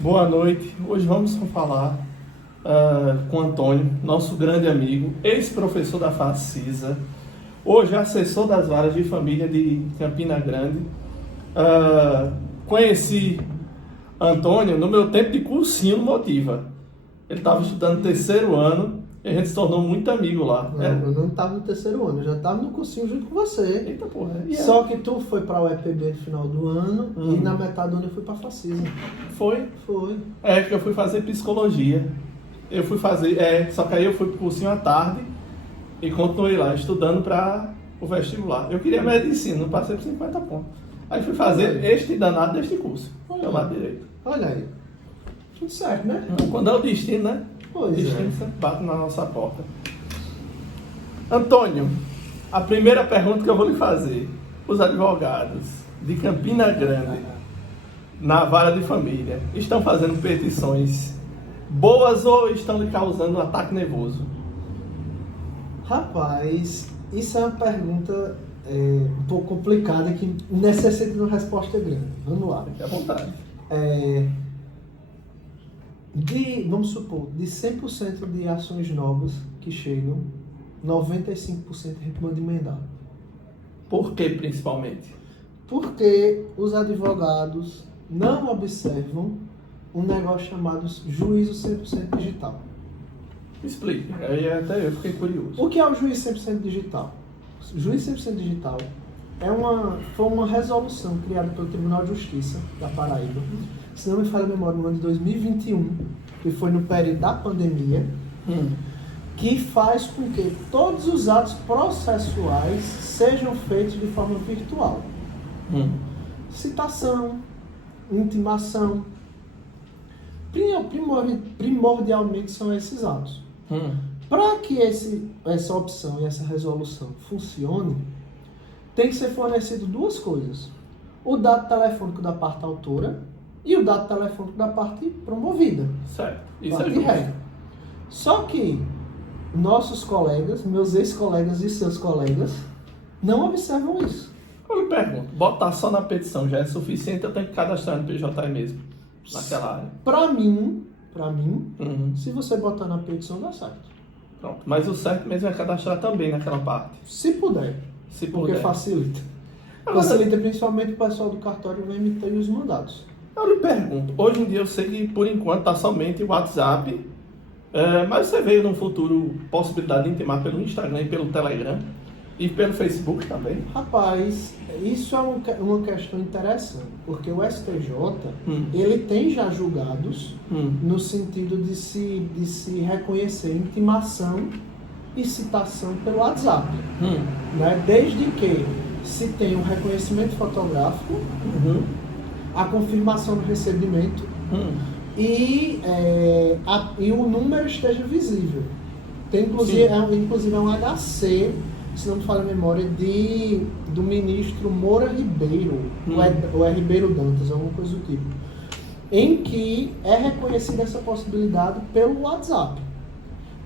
Boa noite. Hoje vamos falar com Antônio, nosso grande amigo, ex-professor da Facisa, hoje assessor das varas de família de Campina Grande. Conheci Antônio no meu tempo de cursinho no Motiva. Ele estava estudando terceiro ano e a gente se tornou muito amigo lá. Não, eu não estava no terceiro ano, eu já estava no cursinho junto com você. Eita porra. Só que tu foi para o EPB no final do ano e na metade do ano eu fui para a Facisa. Foi? Foi. É, que eu fui fazer psicologia. Eu fui fazer, só que aí eu fui pro cursinho à tarde e continuei lá, estudando para o vestibular. Eu queria medicina, não passei por 50 pontos. Aí fui fazer este danado deste curso, chamado Direito. Olha aí. Tudo certo, né? Quando é o destino, né? Pois O destino é. sempre bate na nossa porta. Antônio, a primeira pergunta que eu vou lhe fazer. Os advogados de Campina Grande, na vara de família, estão fazendo petições boas ou estão lhe causando um ataque nervoso? Rapaz, isso é uma pergunta um pouco complicada que necessita de uma resposta grande. Vamos lá. Fique à vontade. Vamos supor, de 100% de ações novas que chegam, 95% a gente manda emendar. Por que, principalmente? Porque os advogados não observam um negócio chamado juízo 100% digital. Explique. Aí até eu fiquei curioso. O que é o juízo 100% digital? O juízo 100% digital foi uma resolução criada pelo Tribunal de Justiça da Paraíba, se não me falha a memória, no ano de 2021, que foi no período da pandemia, que faz com que todos os atos processuais sejam feitos de forma virtual. Citação, intimação, primordialmente são esses atos. Para que essa opção e essa resolução funcione, tem que ser fornecido duas coisas: o dado telefônico da parte autora e o dado telefônico da parte promovida. Certo. Isso Parte é justo. regra. Só que nossos colegas, meus ex-colegas e seus colegas, não observam isso. Eu lhe pergunto, botar só na petição já é suficiente ou tem que cadastrar no PJE mesmo? Naquela área? Para mim, se você botar na petição, dá certo. Pronto. Mas o certo mesmo é cadastrar também naquela parte. Se puder. Se Porque puder. facilita. Agora, Facilita principalmente o pessoal do cartório vai emitir os mandados. eu lhe pergunto, hoje em dia eu sei que por enquanto está somente o WhatsApp, mas você vê no futuro possibilidade de intimar pelo Instagram e pelo Telegram e pelo Facebook também? Rapaz, isso é uma questão interessante, porque o STJ, ele tem já julgados no sentido de se reconhecer intimação e citação pelo WhatsApp, né? Desde que se tenha um reconhecimento fotográfico, a confirmação do recebimento e o número esteja visível. Tem, inclusive, é um HC, se não me falha a memória, do ministro Moura Ribeiro, ou é Ribeiro Dantas, alguma coisa do tipo, em que é reconhecida essa possibilidade pelo WhatsApp.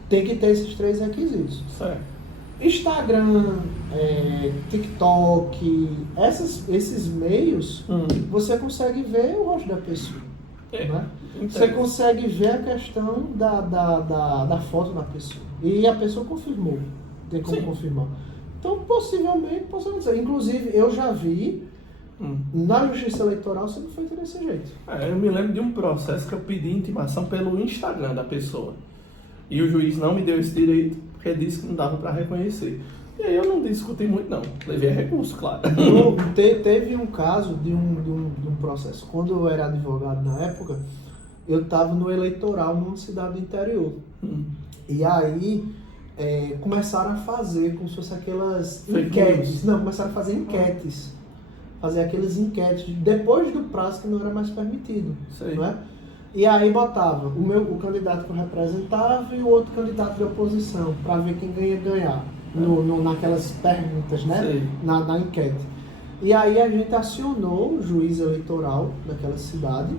Tem que ter esses três requisitos. Certo. Instagram, TikTok, esses meios, você consegue ver o rosto da pessoa. Né? Você consegue ver a questão da foto da pessoa. E a pessoa confirmou. Tem como confirmar. Então, possivelmente, posso dizer. Inclusive, eu já vi, na Justiça Eleitoral, sendo feito desse jeito. Eu me lembro de um processo que eu pedi intimação pelo Instagram da pessoa. E o juiz não me deu esse direito, porque disse que não dava para reconhecer. E aí eu não discuti muito, não. Levei a recurso, claro. Teve um caso de um processo. Quando eu era advogado na época, eu estava no eleitoral numa cidade do interior. E aí começaram a fazer como se fosse aquelas enquetes. Não, começaram a fazer enquetes. Fazer aquelas enquetes depois do prazo que não era mais permitido. Não é? E aí botava o candidato que eu representava e o outro candidato de oposição, para ver quem ganhar. Naquelas perguntas, né? Na enquete. E aí a gente acionou o juiz eleitoral daquela cidade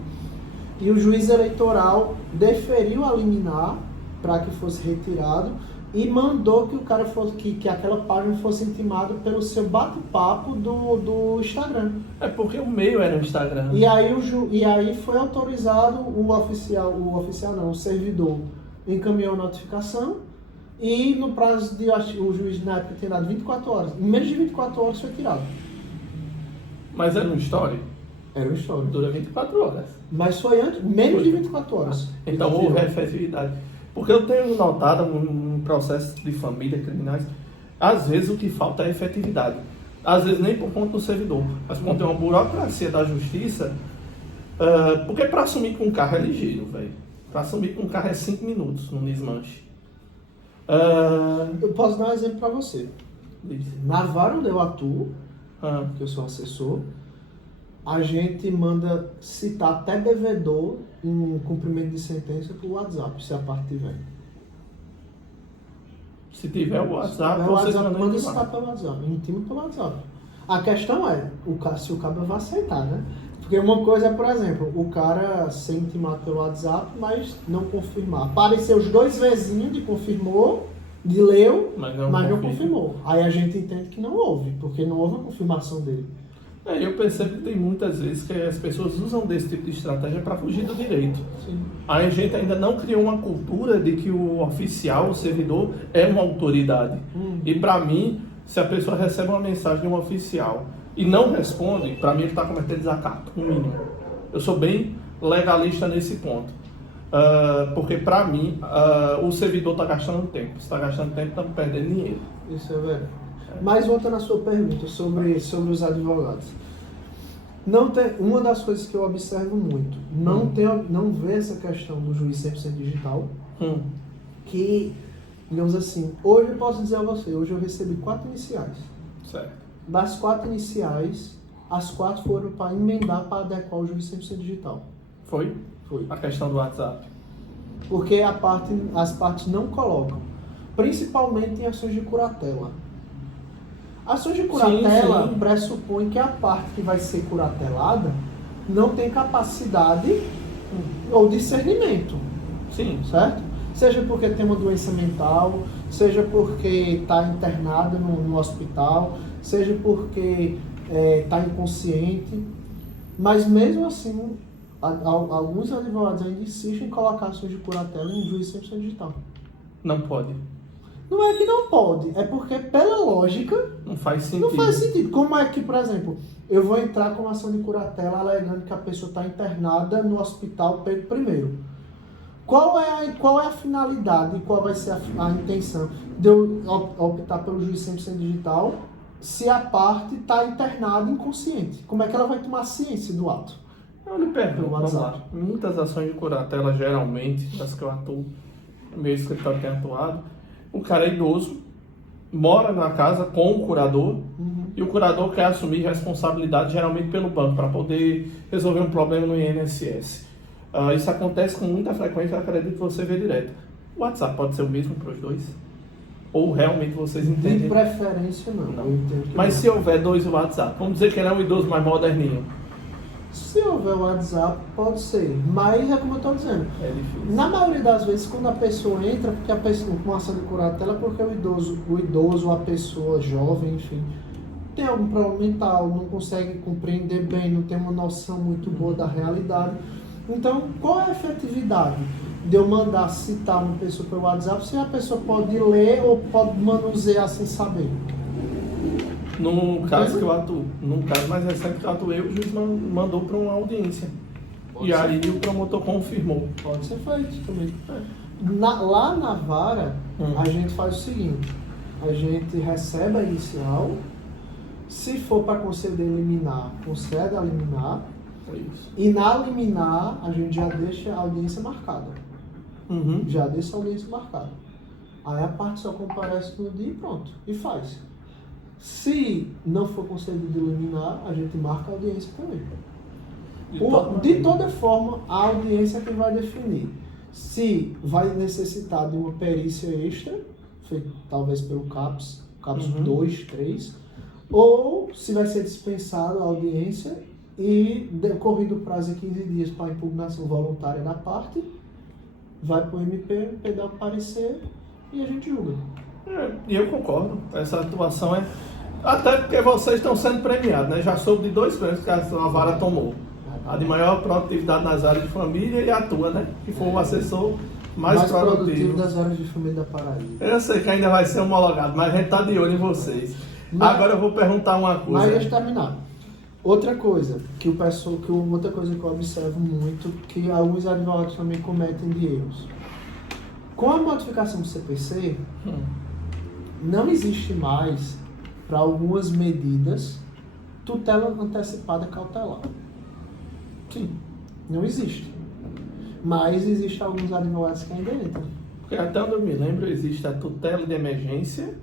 e o juiz eleitoral deferiu a liminar para que fosse retirado, e mandou que o cara fosse, que aquela página fosse intimada pelo seu bate-papo do Instagram. É porque o meio era o Instagram. E aí foi autorizado o servidor encaminhou a notificação e no prazo de, o juiz na época tinha dado 24 horas. Em menos de 24 horas foi tirado. Mas era um story? Era um story. Dura 24 horas. Mas foi antes, menos de 24 horas. Então houve efetividade. Porque eu tenho notado em processos de família criminais, às vezes o que falta é efetividade. Às vezes nem por conta do servidor, mas por conta de uma burocracia da justiça. Porque para assumir com um carro é ligeiro, velho. Para assumir com um carro é 5 minutos no desmanche. Eu posso dar um exemplo para você. Na vara onde eu atuo, que eu sou assessor, a gente manda citar até devedor em cumprimento de sentença por WhatsApp, se a parte tiver. Se tiver o WhatsApp, manda citar pelo WhatsApp, intima pelo WhatsApp. A questão é, se o cara vai aceitar, né? Porque uma coisa é, por exemplo, o cara ser intimado pelo WhatsApp, mas não confirmar. Apareceu os 2 vizinhos de confirmou, de leu, mas não confirmou. Aí a gente entende que não houve, porque não houve a confirmação dele. Eu percebo que tem muitas vezes que as pessoas usam desse tipo de estratégia para fugir do direito. Sim. Aí a gente ainda não criou uma cultura de que o oficial, o servidor, é uma autoridade. E para mim, se a pessoa recebe uma mensagem de um oficial e não responde, para mim ele está cometendo desacato, no mínimo. Eu sou bem legalista nesse ponto. Porque para mim, o servidor está gastando tempo. Se está gastando tempo, está perdendo dinheiro. Isso é verdade. Mas voltando à sua pergunta sobre os advogados. Uma das coisas que eu observo muito, não vê essa questão do juiz 100% digital, que, digamos assim, hoje eu posso dizer a você, hoje eu recebi 4 iniciais. Certo. Das 4 iniciais, as 4 foram para emendar para adequar o juiz 100% digital. Foi? Foi. A questão do WhatsApp. Porque as partes não colocam, principalmente em ações de curatela. Ações de curatela pressupõe que a parte que vai ser curatelada não tem capacidade ou discernimento. Sim. Certo? Seja porque tem uma doença mental, seja porque está internado no hospital, seja porque está inconsciente. Mas mesmo assim, alguns advogados ainda insistem em colocar ações de curatela em juiz 100% digital. Não pode. Não é que não pode, é porque pela lógica não faz sentido. Não faz sentido. Como é que, por exemplo, eu vou entrar com uma ação de curatela alegando que a pessoa está internada no hospital Pedro I? Qual é a finalidade e qual vai ser a intenção de eu optar pelo juiz 100% digital se a parte está internada inconsciente? Como é que ela vai tomar ciência do ato? Eu lhe pergunto, vamos lá. Muitas ações de curatela, geralmente, das que eu atuo, meu escritório tem atuado, o cara é idoso, mora na casa com o curador, e o curador quer assumir responsabilidade, geralmente pelo banco, para poder resolver um problema no INSS. Isso acontece com muita frequência, eu acredito que você vê direto. O WhatsApp pode ser o mesmo para os dois? Ou realmente vocês entendem? De preferência, não. Mas se houver 2 WhatsApp, vamos dizer que ele é um idoso mais moderninho. Se houver WhatsApp, pode ser. Mas é como eu estou dizendo. É difícil. Na maioria das vezes, quando a pessoa entra, porque a pessoa com ação de curatela, porque o idoso, a pessoa jovem, enfim, tem algum problema mental, não consegue compreender bem, não tem uma noção muito boa da realidade. Então, qual é a efetividade de eu mandar citar uma pessoa pelo WhatsApp se a pessoa pode ler ou pode manusear sem saber? No caso que eu atuo, no caso mais recente que eu atuei, o juiz mandou para uma audiência. E aí o promotor confirmou. Pode ser feito também. Lá na vara, a gente faz o seguinte: a gente recebe a inicial, se for para conceder liminar, concede a liminar, e na liminar a gente já deixa a audiência marcada. Já deixa a audiência marcada. Aí a parte só comparece no dia e pronto, e faz. Se não for concedido liminar, a gente marca a audiência também. De toda forma, a audiência é quem vai definir se vai necessitar de uma perícia extra, feita talvez pelo CAPS 2, 3, ou se vai ser dispensada a audiência e, decorrido o prazo de 15 dias para a impugnação voluntária da parte, vai para o MP dá um parecer e a gente julga. E eu concordo, essa atuação é... Até porque vocês estão sendo premiados, né? Já soube de 2 prêmios que a vara tomou. A de maior produtividade nas áreas de família e a tua, né? Que foi o assessor mais produtivo das áreas de família da Paraíba. Eu sei que ainda vai ser homologado, mas a gente tá de olho em vocês. Agora eu vou perguntar uma coisa. Mas deixa eu terminar. Outra coisa que eu observo muito, que alguns advogados também cometem de erros. Com a modificação do CPC, não existe mais, para algumas medidas, tutela antecipada cautelar. Sim, não existe. Mas existem alguns advogados que ainda entram. Porque até onde eu me lembro, existe a tutela de emergência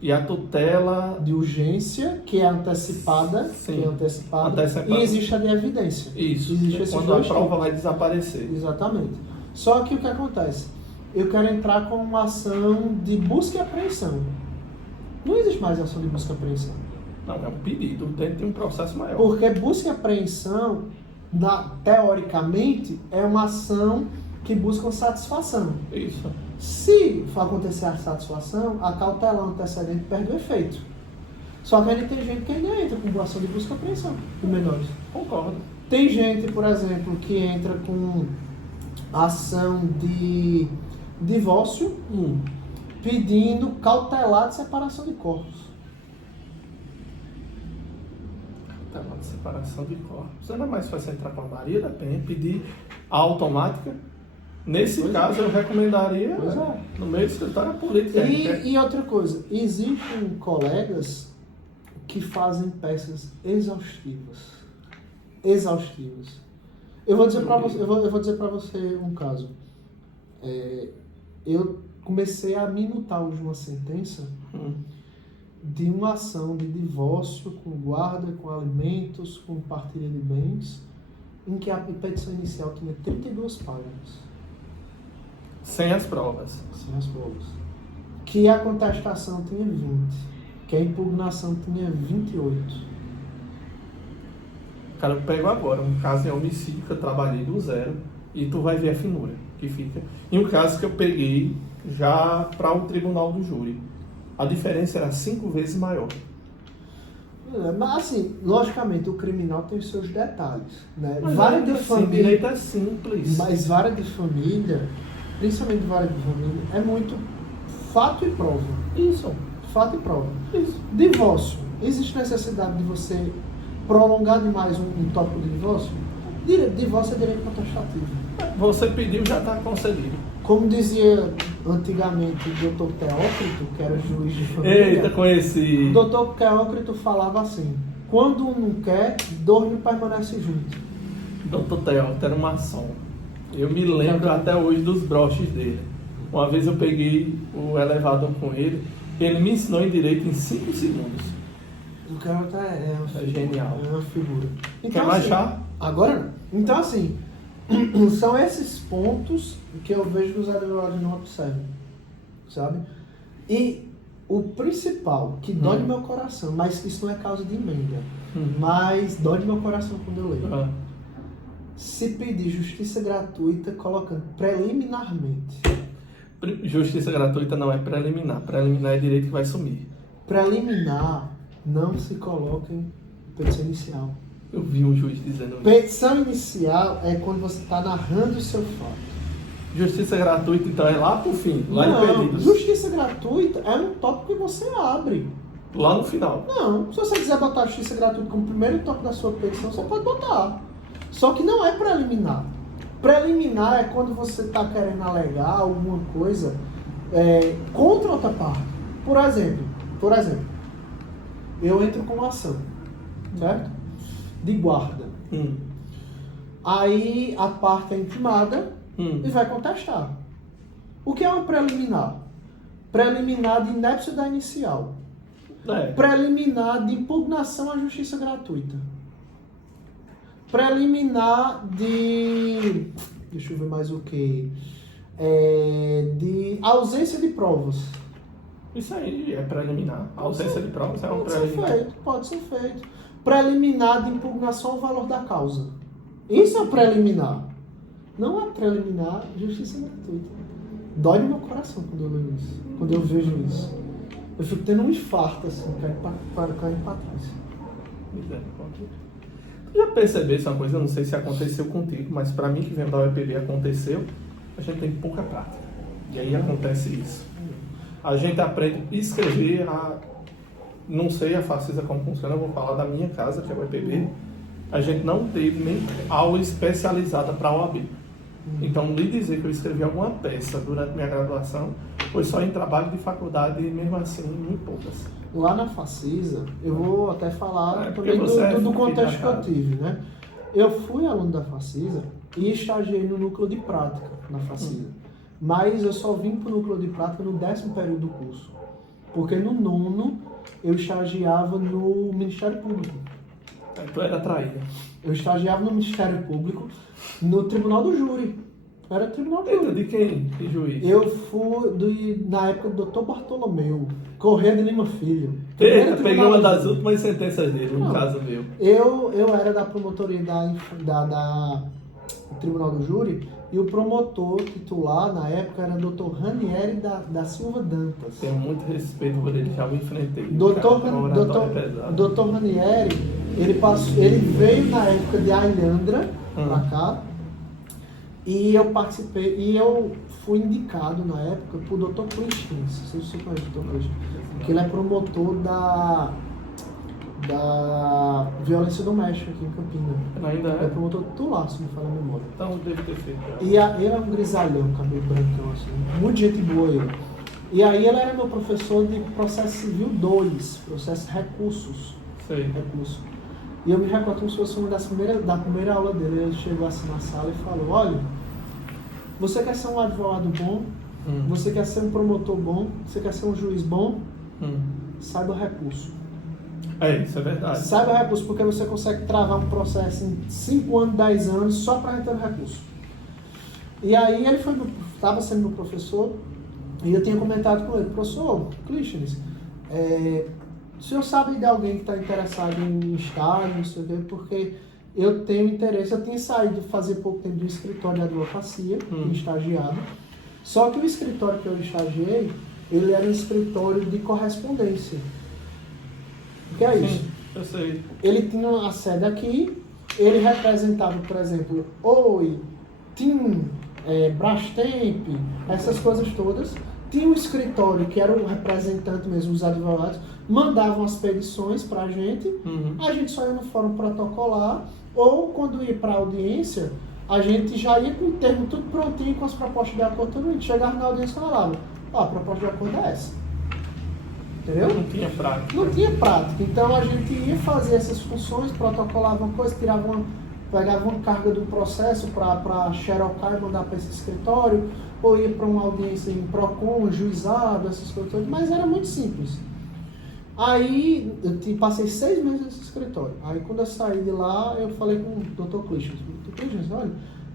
e a tutela de urgência, que é antecipada. Sim. Que é antecipada. E existe a de evidência. Isso. Existe quando a prova vai desaparecer. Exatamente. Só que o que acontece? Eu quero entrar com uma ação de busca e apreensão. Não existe mais ação de busca e apreensão. Não, é um pedido dentro de um processo maior. Porque busca e apreensão, teoricamente, é uma ação que busca satisfação. Isso. Se for acontecer a satisfação, a cautelar antecedente perde o efeito. Só que ainda tem gente que ainda entra com ação de busca e apreensão de menores. Concordo. Tem gente, por exemplo, que entra com ação de divórcio pedindo cautelar de separação de corpos. Cautelar de separação de corpos. Ainda mais se você entrar com a Maria da Penha, pedir a automática. Nesse caso, eu recomendaria no meio do escritório política. E outra coisa, existem colegas que fazem peças exaustivas. Eu vou dizer para você um caso. Eu comecei a minutar hoje uma sentença de uma ação de divórcio com guarda, com alimentos, com partilha de bens, em que a petição inicial tinha 32 páginas. Sem as provas. Sem as provas. Que a contestação tinha 20. Que a impugnação tinha 28. Cara, eu pego agora um caso de homicídio que eu trabalhei do zero e tu vai ver a finura que fica. E um caso que eu peguei já para o tribunal do júri. A diferença era 5 vezes maior. Mas assim, logicamente, o criminal tem os seus detalhes. Né? Vara de família, direito é simples. Mas vara de família, principalmente vara de família, é muito fato e prova. Isso. Fato e prova. Isso. Divórcio. Existe necessidade de você prolongar demais um tópico de divórcio? Divórcio é direito potestativo. Você pediu, já está concedido. Como dizia antigamente o Dr. Teócrito, que era juiz de família. Eita, conheci. O Dr. Teócrito falava assim: quando um não quer, dois não permanecem juntos. Dr. Teócrito era uma ação. Eu me lembro até hoje dos broches dele. Uma vez eu peguei o elevador com ele, ele me ensinou em direito em 5 segundos. O cara é genial. É uma figura. Então, quer mais chá? Agora não. Então, assim, são esses pontos que eu vejo que os advogados não observam, sabe? E o principal, que dói no meu coração, mas isso não é causa de emenda, mas dói no meu coração quando eu leio. Se pedir justiça gratuita colocando preliminarmente. Justiça gratuita não é preliminar. Preliminar é direito que vai sumir. Preliminar não se coloca em petição inicial. Eu vi um juiz dizendo isso. Petição inicial é quando você está narrando o seu fato. Justiça gratuita, então, é lá pro fim, lá não, em pedidos. Justiça gratuita é um tópico que você abre. Lá no final. Não, se você quiser botar justiça gratuita como primeiro tópico da sua petição, você pode botar. Só que não é preliminar. Preliminar é quando você está querendo alegar alguma coisa contra outra parte. Por exemplo, eu entro com uma ação, certo? De guarda. Aí a parte é intimada e vai contestar. O que é uma preliminar? Preliminar de inépcia da inicial. Preliminar de impugnação à justiça gratuita. Preliminar de... Deixa eu ver mais o que. De ausência de provas. Isso aí é preliminar. A ausência de provas é um preliminar. Pode ser feito. Preliminar de impugnação ao valor da causa. Isso é preliminar. Não é preliminar justiça gratuita. Dói no meu coração quando eu vejo isso. Eu fico tendo um infarto, assim, caindo pra trás. Tu já percebeste uma coisa, eu não sei se aconteceu contigo, mas para mim que vem da UEPB aconteceu, a gente tem pouca prática. E aí acontece isso. A gente aprende a escrever, não sei a Facisa como funciona, eu vou falar da minha casa, que é a UEPB. A gente não teve nem aula especializada para a OAB. Então, lhe dizer que eu escrevi alguma peça durante minha graduação foi só em trabalho de faculdade e mesmo assim, muito poucas. Lá na Facisa, eu vou até falar também do contexto que eu tive, né? Eu fui aluno da Facisa e estagiei no núcleo de prática na Facisa. Mas eu só vim para o núcleo de prática no 10º período do curso. Porque no 9º eu estagiava no Ministério Público. Tu era traída. Eu estagiava no Ministério Público, no Tribunal do Júri. Era Tribunal do Júri. De quem? Que juiz? Eu fui na época do Dr. Bartolomeu, Corrêa de Lima Filho. Eita, peguei uma das últimas sentenças dele, no caso meu. Eu era da promotoria do Tribunal do Júri e o promotor titular na época era o Dr. Ranieri da Silva Dantas. Tenho muito respeito por ele, já o enfrentei. Dr. Ranieri, ele veio na época de Alhandra pra cá e eu participei, e eu fui indicado na época por Dr. Christian, não sei se você conhece o Dr. Christian, que ele é promotor da violência doméstica aqui em Campinas. Ainda é? É promotor titular, se não me falha a memória. Então deve ter feito. E ele é um grisalhão, cabelo brancão, assim, muito gente boa ele. E aí ele era meu professor de processo civil 2, processo recursos. Sei. Recurso. E eu me recordo como se fosse uma da primeira aula dele. Ele chegou assim na sala e falou: olha, você quer ser um advogado bom? Você quer ser um promotor bom? Você quer ser um juiz bom? Saiba o recurso. Isso é verdade. Saiba o recurso, porque você consegue travar um processo em 5 anos, 10 anos, só para reter o recurso. E aí ele estava sendo meu professor, e eu tinha comentado com ele: professor Clístenes, o senhor sabe de alguém que está interessado em estágio, não sei o quê, porque eu tenho interesse. Eu tinha saído fazer pouco tempo do escritório de advocacia, estagiado, só que o escritório que eu estagiei, ele era um escritório de correspondência. O que é isso? Sim, eu sei. Ele tinha a sede aqui, ele representava, por exemplo, Oi, TIM, Brastemp, essas coisas todas. Tinha um escritório que era o representante mesmo, os advogados, mandavam as petições pra gente, a gente só ia no fórum protocolar, ou quando ia pra audiência, a gente já ia com o termo tudo prontinho, com as propostas de acordo, tudo. A gente chegava na audiência e falava: a proposta de acordo é essa. Entendeu? Não tinha prática. Não tinha prática. Então a gente ia fazer essas funções, protocolava uma coisa, pegava uma carga de um processo para xerocar e mandar para esse escritório, ou ia para uma audiência em PROCON, juizado, essas coisas todas, mas era muito simples. Aí eu passei 6 meses nesse escritório. Aí quando eu saí de lá, eu falei com o Dr. Clístenes: Dr. Clístenes, olha,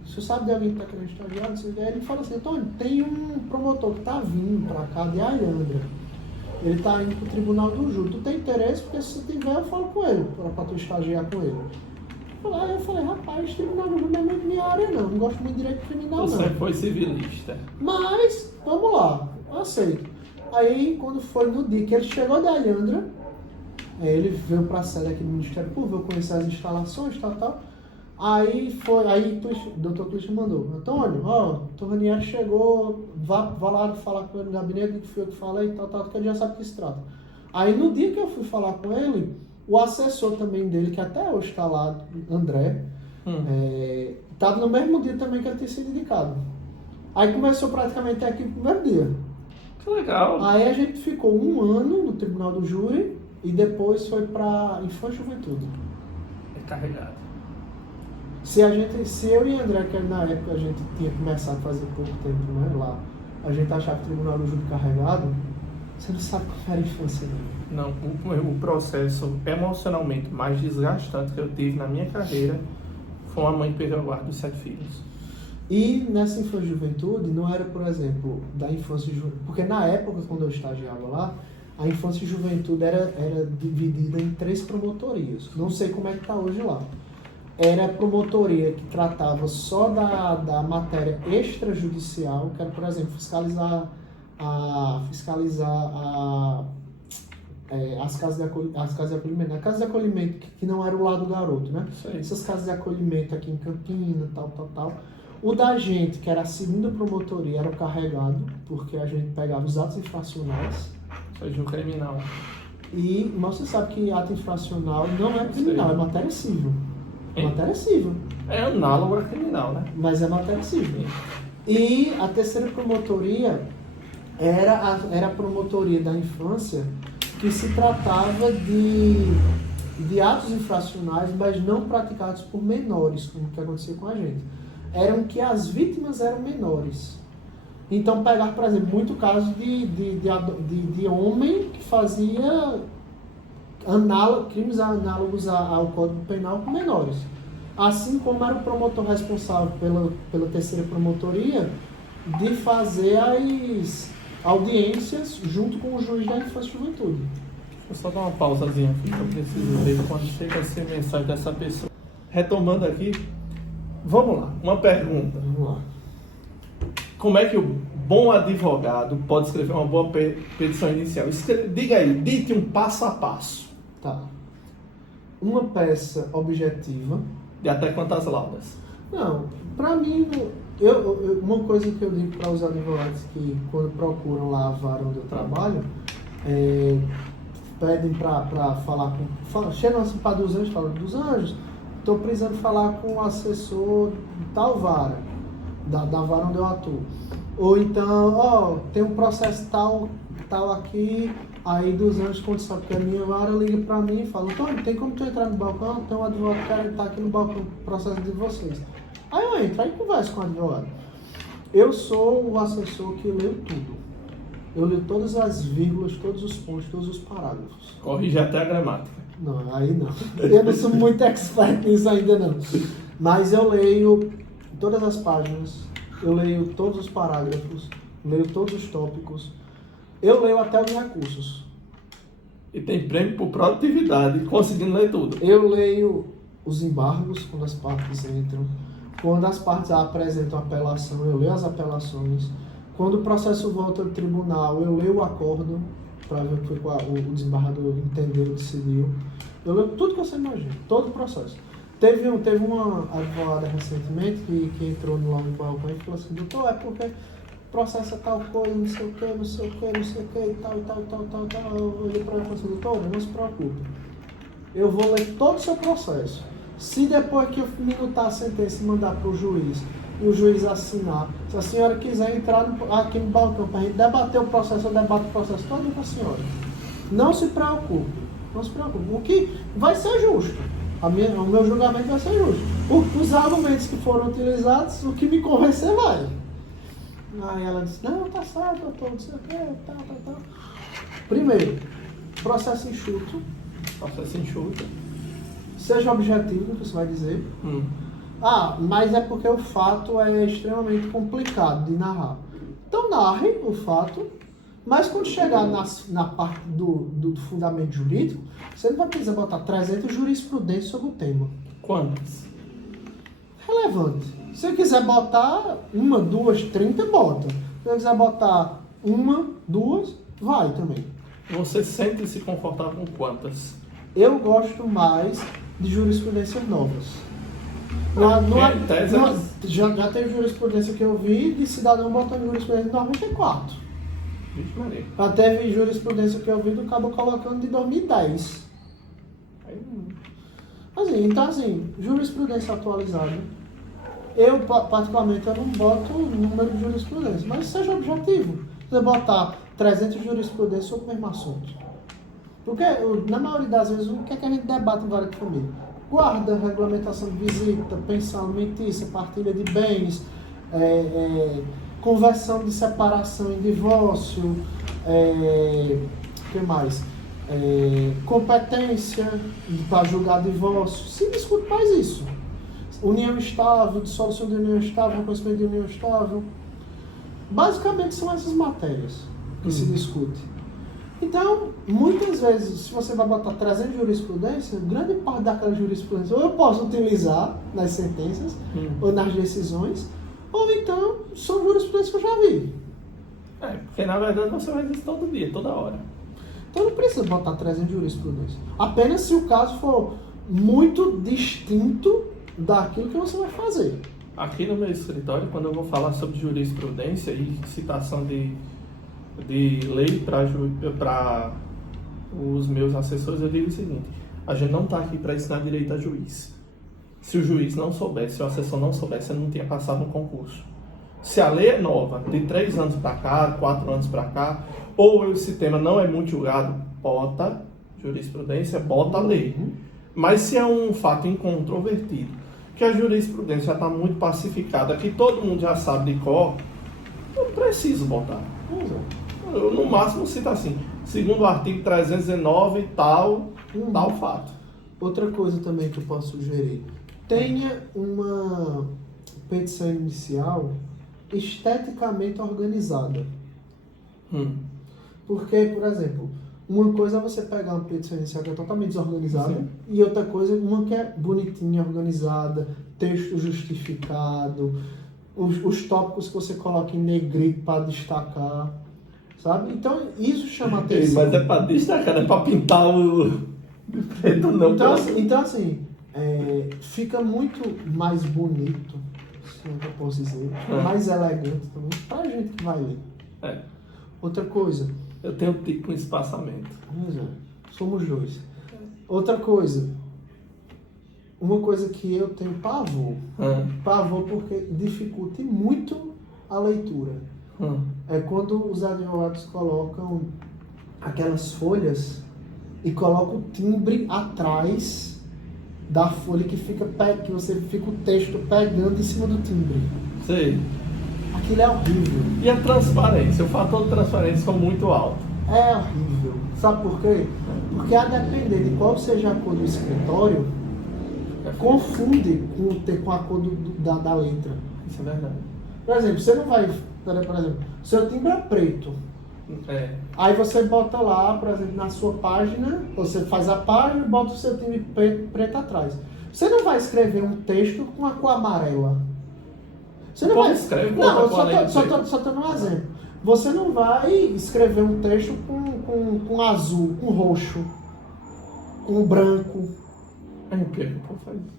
você sabe de alguém que está querendo estagiar? Ele fala assim: Antônio, tem um promotor que está vindo para cá de Alhandra. Ele está indo para o Tribunal do Júri. Tu tem interesse? Porque se tiver, eu falo com ele, para tu estagiar com ele. Aí eu falei: rapaz, Tribunal do Júri não é muito minha área, não gosto muito de direito criminal, Você não. foi civilista. Mas, vamos lá, eu aceito. Aí, quando foi no dia que ele chegou da Alhandra, ele veio para a sede aqui do Ministério Público, veio conhecer as instalações, tal. Aí o Dr. Clístenes mandou: Antônio, o Ranieri chegou, vá lá falar com ele no gabinete, que foi eu que falei, tal, que ele já sabe do que se trata. Aí no dia que eu fui falar com ele, o assessor também dele, que até hoje está lá, André, estava no mesmo dia também que ele tinha sido indicado. Aí começou praticamente aqui no primeiro dia. Que legal. Aí a gente ficou 1 ano no Tribunal do Júri e depois foi para Infância e Juventude. É carregado. Se eu e André, que na época a gente tinha começado a fazer pouco tempo, né, lá, a gente achava que o Tribunal do Júri carregado, você não sabe como era a infância dele. Não, o processo emocionalmente mais desgastante que eu tive na minha carreira foi uma mãe que perdeu a guarda dos 7 filhos. E nessa infância e juventude, não era, por exemplo, da infância e juventude, porque na época, quando eu estagiava lá, a infância e juventude era dividida em 3 promotorias. Não sei como é que está hoje lá. era a promotoria que tratava só da matéria extrajudicial, que era, por exemplo, fiscalizar as casas de acolhimento. A casa de acolhimento que não era o lado do garoto, né? Essas casas de acolhimento aqui em Campina, tal. O da gente, que era a segunda promotoria, era o carregado, porque a gente pegava os atos infracionais. Seja o criminal. Mas você sabe que ato infracional não é criminal, é matéria civil. É matéria civil. É análogo a criminal, né? Mas é matéria civil. E a terceira promotoria era a promotoria da infância, que se tratava de atos infracionais, mas não praticados por menores, como que acontecia com a gente. Eram que as vítimas eram menores. Então, pegar, por exemplo, muito caso de homem que fazia crimes análogos ao Código Penal com menores. Assim como era o promotor responsável pela terceira promotoria de fazer as audiências junto com o juiz da infância e juventude. Deixa eu só dar uma pausazinha aqui, que eu preciso ver quando chega essa mensagem dessa pessoa. Retomando aqui, vamos lá, uma pergunta. Vamos lá. Como é que o bom advogado pode escrever uma boa petição inicial? Diga aí, dite um passo a passo. Tá. Uma peça objetiva. De até quantas laudas? Não, pra mim, uma coisa que eu digo para os advogados que quando procuram lá a vara onde eu trabalho, pedem para falar com... Chegam assim para dos Anjos, falam, dos Anjos, estou precisando falar com o assessor de tal vara, da vara onde eu atuo. Ou então, tem um processo tal aqui, aí dos Anjos, quando sabe que é a minha vara, liga para mim e fala, Antônio, tem como tu entrar no balcão? Tem um advogado que está aqui no balcão, processo de vocês. Aí eu entro, aí converso com o advogado. Eu sou o assessor que leu tudo. Eu leio todas as vírgulas, todos os pontos, todos os parágrafos. Corrige até a gramática. Não, aí não. Eu não sou muito expert nisso ainda não. Mas eu leio todas as páginas, eu leio todos os parágrafos, leio todos os tópicos, eu leio até os recursos. E tem prêmio por produtividade, conseguindo ler tudo. Eu leio os embargos, quando as partes entram. Quando as partes apresentam apelação, eu leio as apelações. Quando o processo volta ao tribunal, eu leio o acordo, para ver o que o desembargador entendeu, decidiu. Eu leio tudo que você imagina, todo o processo. Teve uma advogada recentemente que entrou lá no balcão e falou assim, doutor, é porque o processo é tal coisa, não sei o que, e tal. Eu olhei para ela e falei assim, doutor, não se preocupe. Eu vou ler todo o seu processo. Se depois que eu minutar a sentença e mandar para o juiz, e o juiz assinar, se a senhora quiser entrar aqui no balcão para a gente debater o processo, eu debato o processo todo com a senhora. Não se preocupe. O que vai ser justo. O meu julgamento vai ser justo. Os argumentos que foram utilizados, o que me convencer vai. Aí ela disse, não, tá certo, doutor, não sei o que, tal. Primeiro, processo enxuto. Seja objetivo no que você vai dizer. Mas é porque o fato é extremamente complicado de narrar. Então narre o fato, mas quando chegar na parte do fundamento jurídico, você não vai precisar botar 300 jurisprudências sobre o tema. Quantas? Relevante. Se você quiser botar 1, 2, 30, bota. Se você quiser botar 1, 2, vai também. Você sente-se confortável com quantas? Eu gosto mais de jurisprudências novas. Já teve jurisprudência que eu vi de cidadão botando jurisprudência de 94. Já teve jurisprudência que eu vi do cabo colocando de 2010. Assim, jurisprudência atualizada. Eu, particularmente, eu não boto o número de jurisprudência, mas seja objetivo. Você botar 300 jurisprudências sobre o mesmo assunto. Porque, na maioria das vezes, o que é que a gente debate em vara de família? Guarda, regulamentação de visita, pensão alimentícia, partilha de bens, conversão de separação em divórcio, que mais? Competência para julgar divórcio. Se discute mais isso. União estável, dissolução de união estável, reconhecimento de união estável. Basicamente são essas matérias que se discute. Então, muitas vezes, se você vai botar trazendo jurisprudência, grande parte daquela jurisprudência ou eu posso utilizar nas sentenças ou nas decisões, ou então são jurisprudências que eu já vi. Porque na verdade você vai ver isso todo dia, toda hora. Então não precisa botar trazendo jurisprudência. Apenas se o caso for muito distinto daquilo que você vai fazer. Aqui no meu escritório, quando eu vou falar sobre jurisprudência e citação de lei para os meus assessores, eu digo o seguinte: a gente não está aqui para ensinar direito a juiz. Se o juiz não soubesse, se o assessor não soubesse, ele não tinha passado no concurso. Se a lei é nova, de 3 anos para cá, 4 anos para cá, ou esse tema não é muito julgado, bota jurisprudência, bota a lei. Mas se é um fato incontrovertido, que a jurisprudência já está muito pacificada, que todo mundo já sabe de cor, eu não preciso botar. Eu, no máximo, cito assim, segundo o artigo 319, tal fato. Outra coisa também que eu posso sugerir: tenha uma petição inicial esteticamente organizada. Porque, por exemplo, uma coisa é você pegar uma petição inicial que é totalmente desorganizada. Sim. E outra coisa, uma que é bonitinha, organizada, texto justificado, os tópicos que você coloca em negrito para destacar, sabe? Então, isso chama atenção. Mas é para destacar, não é para pintar o de preto, não. Então assim, fica muito mais bonito, se eu posso dizer, mais elegante também, pra gente que vai ler. Outra coisa. Eu tenho tique com espaçamento. Somos dois. Outra coisa. Uma coisa que eu tenho pavor. Pavor porque dificulta muito a leitura. É quando os advogados colocam aquelas folhas e colocam o timbre atrás da folha que você fica o texto pegando em cima do timbre. Sei. Aquilo é horrível. E a transparência? O fator de transparência foi muito alto. É horrível. Sabe por quê? Porque a depender de qual seja a cor do escritório, confunde com a cor da letra. Isso é verdade. Por exemplo, você não vai... Por exemplo, seu timbre é preto. Aí você bota lá, por exemplo, na sua página, você faz a página e bota o seu timbre preto atrás. Você não vai escrever um texto com a cor amarela. Você não vai escrever. Não, só tô dando um exemplo. Você não vai escrever um texto com azul, com roxo, com branco. Por que o povo faz isso?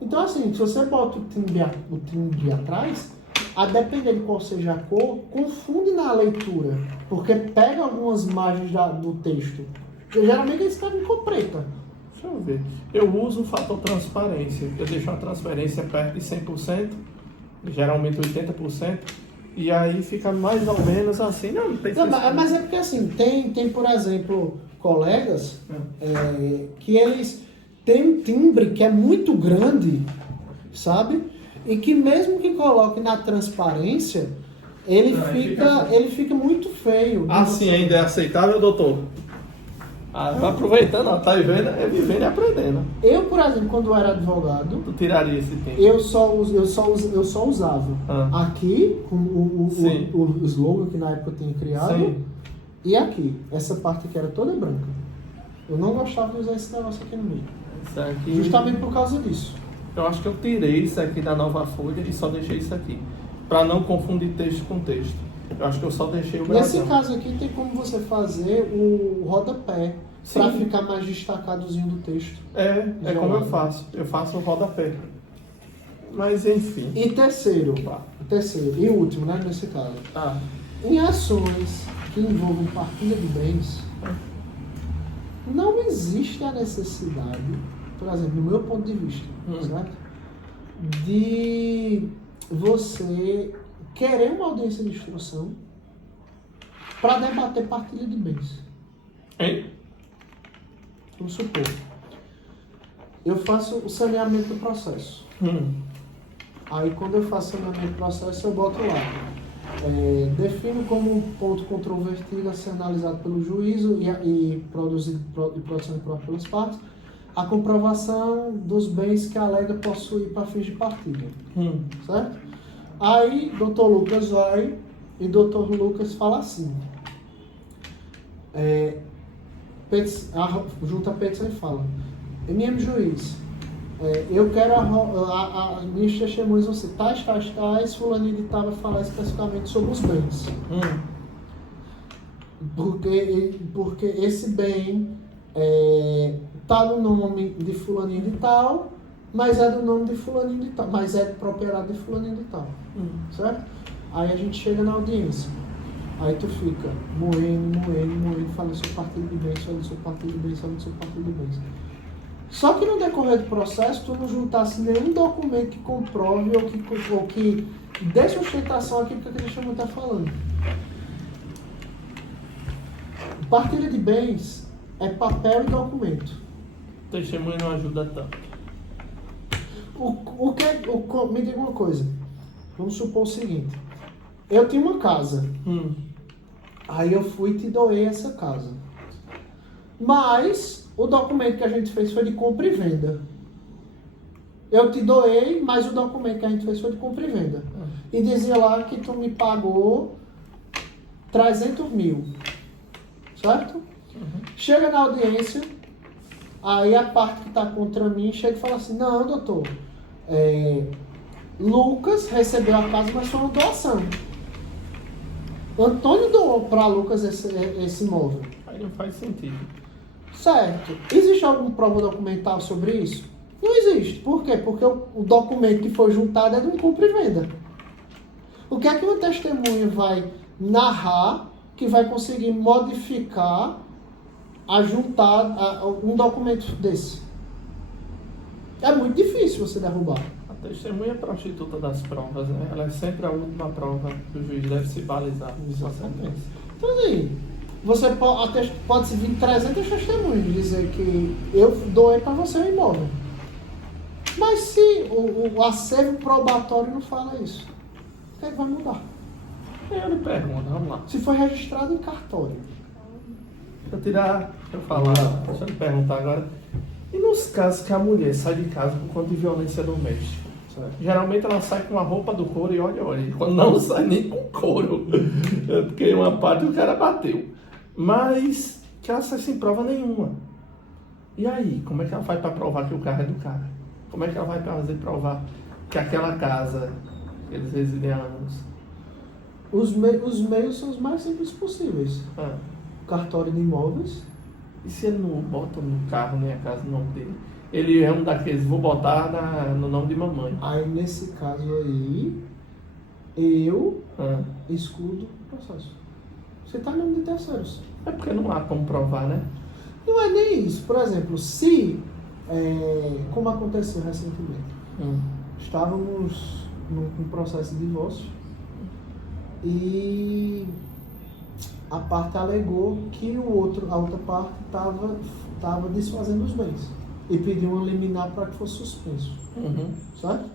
Então, assim, se você bota o timbre atrás, a depender de qual seja a cor, confunde na leitura. Porque pega algumas margens do texto. Geralmente eles escrevem em cor preta. Deixa eu ver. Eu uso o fator transparência. Eu deixo a transparência perto de 100%. Geralmente 80%, e aí fica mais ou menos assim. Não tem mas é porque assim, tem por exemplo, colegas que eles têm um timbre que é muito grande, sabe? E que mesmo que coloque na transparência, ele fica muito feio. Assim ainda é aceitável, doutor? Aproveitando, tá vendo? É vivendo e aprendendo. Eu, por exemplo, quando eu era advogado... Tu tiraria esse tempo? Eu só usava aqui, com o slogan que na época eu tinha criado, sim, e aqui. Essa parte aqui era toda branca. Eu não gostava de usar esse negócio aqui no meio. Aqui... Justamente por causa disso. Eu acho que eu tirei isso aqui da nova folha e só deixei isso aqui. Para não confundir texto com texto. Eu acho que eu só deixei o brasão. Nesse caso aqui tem como você fazer o rodapé para ficar mais destacadozinho do texto. É como eu faço. Eu faço o rodapé. Mas enfim. E terceiro, e último, né, nesse caso. Em ações que envolvem partilha de bens, não existe a necessidade, por exemplo, no meu ponto de vista, certo? De você querer uma audiência de instrução para debater partilha de bens. Vamos supor, eu faço o saneamento do processo. Aí quando eu faço o saneamento do processo, eu boto lá. Defino como um ponto controvertido a ser analisado pelo juízo e produzido pelas partes a comprovação dos bens que alega possuir para fins de partilha. Certo? Aí, Dr. Lucas vai e Dr. Lucas fala assim: junta a petição e fala: MM juiz, eu quero minhas testemunhas vão ser tais, fulaninho de tal vai falar especificamente sobre os bens. Porque esse bem está no nome de fulaninho de tal, mas é do nome de fulaninho de tal, mas é de propriedade de fulaninho de tal. Certo? Aí a gente chega na audiência. Aí tu fica moendo, fala do seu partido de bens, fala do seu partido de bens, fala do seu partido de bens. Só que no decorrer do processo, tu não juntasse nenhum documento que comprove ou que dê sustentação àquilo que a Cristiano está falando. Partilha de bens é papel e documento. Testemunho não ajuda tanto. Me diga uma coisa. Vamos supor o seguinte. Eu tinha uma casa. Aí eu fui e te doei essa casa. Mas o documento que a gente fez foi de compra e venda. Eu te doei, mas o documento que a gente fez foi de compra e venda. E dizia lá que tu me pagou 300 mil. Certo? Chega na audiência, aí a parte que está contra mim chega e fala assim: não, doutor, Lucas recebeu a casa, mas foi uma doação. Antônio doou para Lucas esse imóvel. Aí não faz sentido. Certo. Existe alguma prova documental sobre isso? Não existe. Por quê? Porque o documento que foi juntado é de um compra e venda. O que é que uma testemunha vai narrar que vai conseguir modificar um documento desse? É muito difícil você derrubar. A testemunha é prostituta das provas, né? Ela é sempre a última prova que o juiz deve se balizar. Exatamente. Então, assim, você pode se vir 300 testemunhas dizer que eu doei para você o imóvel. Mas se o acervo probatório não fala isso, o que é que vai mudar? Eu lhe pergunto, vamos lá. Se foi registrado em cartório. Deixa eu lhe perguntar agora. E nos casos que a mulher sai de casa por conta de violência doméstica? Certo. Geralmente ela sai com a roupa do couro e olha, quando não sai nem com couro. Porque uma parte o cara bateu. Mas que ela sai sem prova nenhuma. E aí, como é que ela faz para provar que o carro é do cara? Como é que ela vai fazer provar que aquela casa eles residem há anos? Os meios são os mais simples possíveis. Cartório de imóveis. E se ele não bota no carro nem a casa no nome dele? Ele é um daqueles, vou botar no nome de mamãe. Aí nesse caso aí, eu escudo o processo. Você está em nome de terceiros. É porque não há como provar, né? Não é nem isso. Por exemplo, se, como aconteceu recentemente, estávamos num processo de divórcio e a parte alegou que a outra parte estava desfazendo os bens e pediu uma liminar para que fosse suspenso. Certo?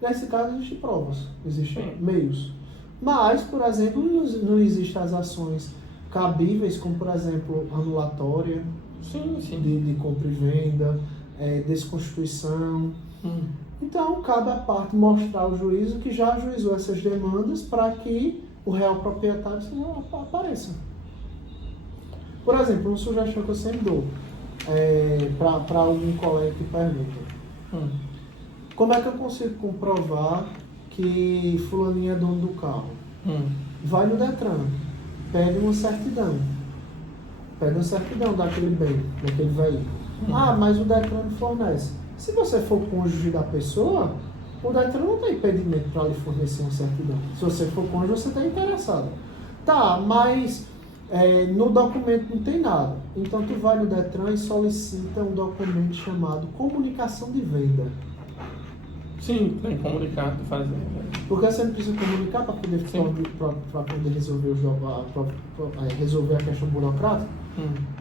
Nesse caso existem provas, existem meios. Mas, por exemplo, não existem as ações cabíveis, como por exemplo anulatória de compra e venda, desconstituição. Então cabe à parte mostrar ao juízo que já ajuizou essas demandas para que o real proprietário apareça. Por exemplo, uma sugestão que eu sempre dou para algum colega que pergunta: como é que eu consigo comprovar que fulaninho é dono do carro? Vai no Detran, pede uma certidão daquele bem, daquele veículo. Mas o Detran não fornece. Se você for cônjuge da pessoa, o Detran não tem impedimento para lhe fornecer uma certidão. Se você for cônjuge, você está interessado. Tá, mas no documento não tem nada. Então tu vai no Detran e solicita um documento chamado comunicação de venda. Sim, tem que comunicar, fazer. Porque você não precisa comunicar para poder resolver a questão burocrática.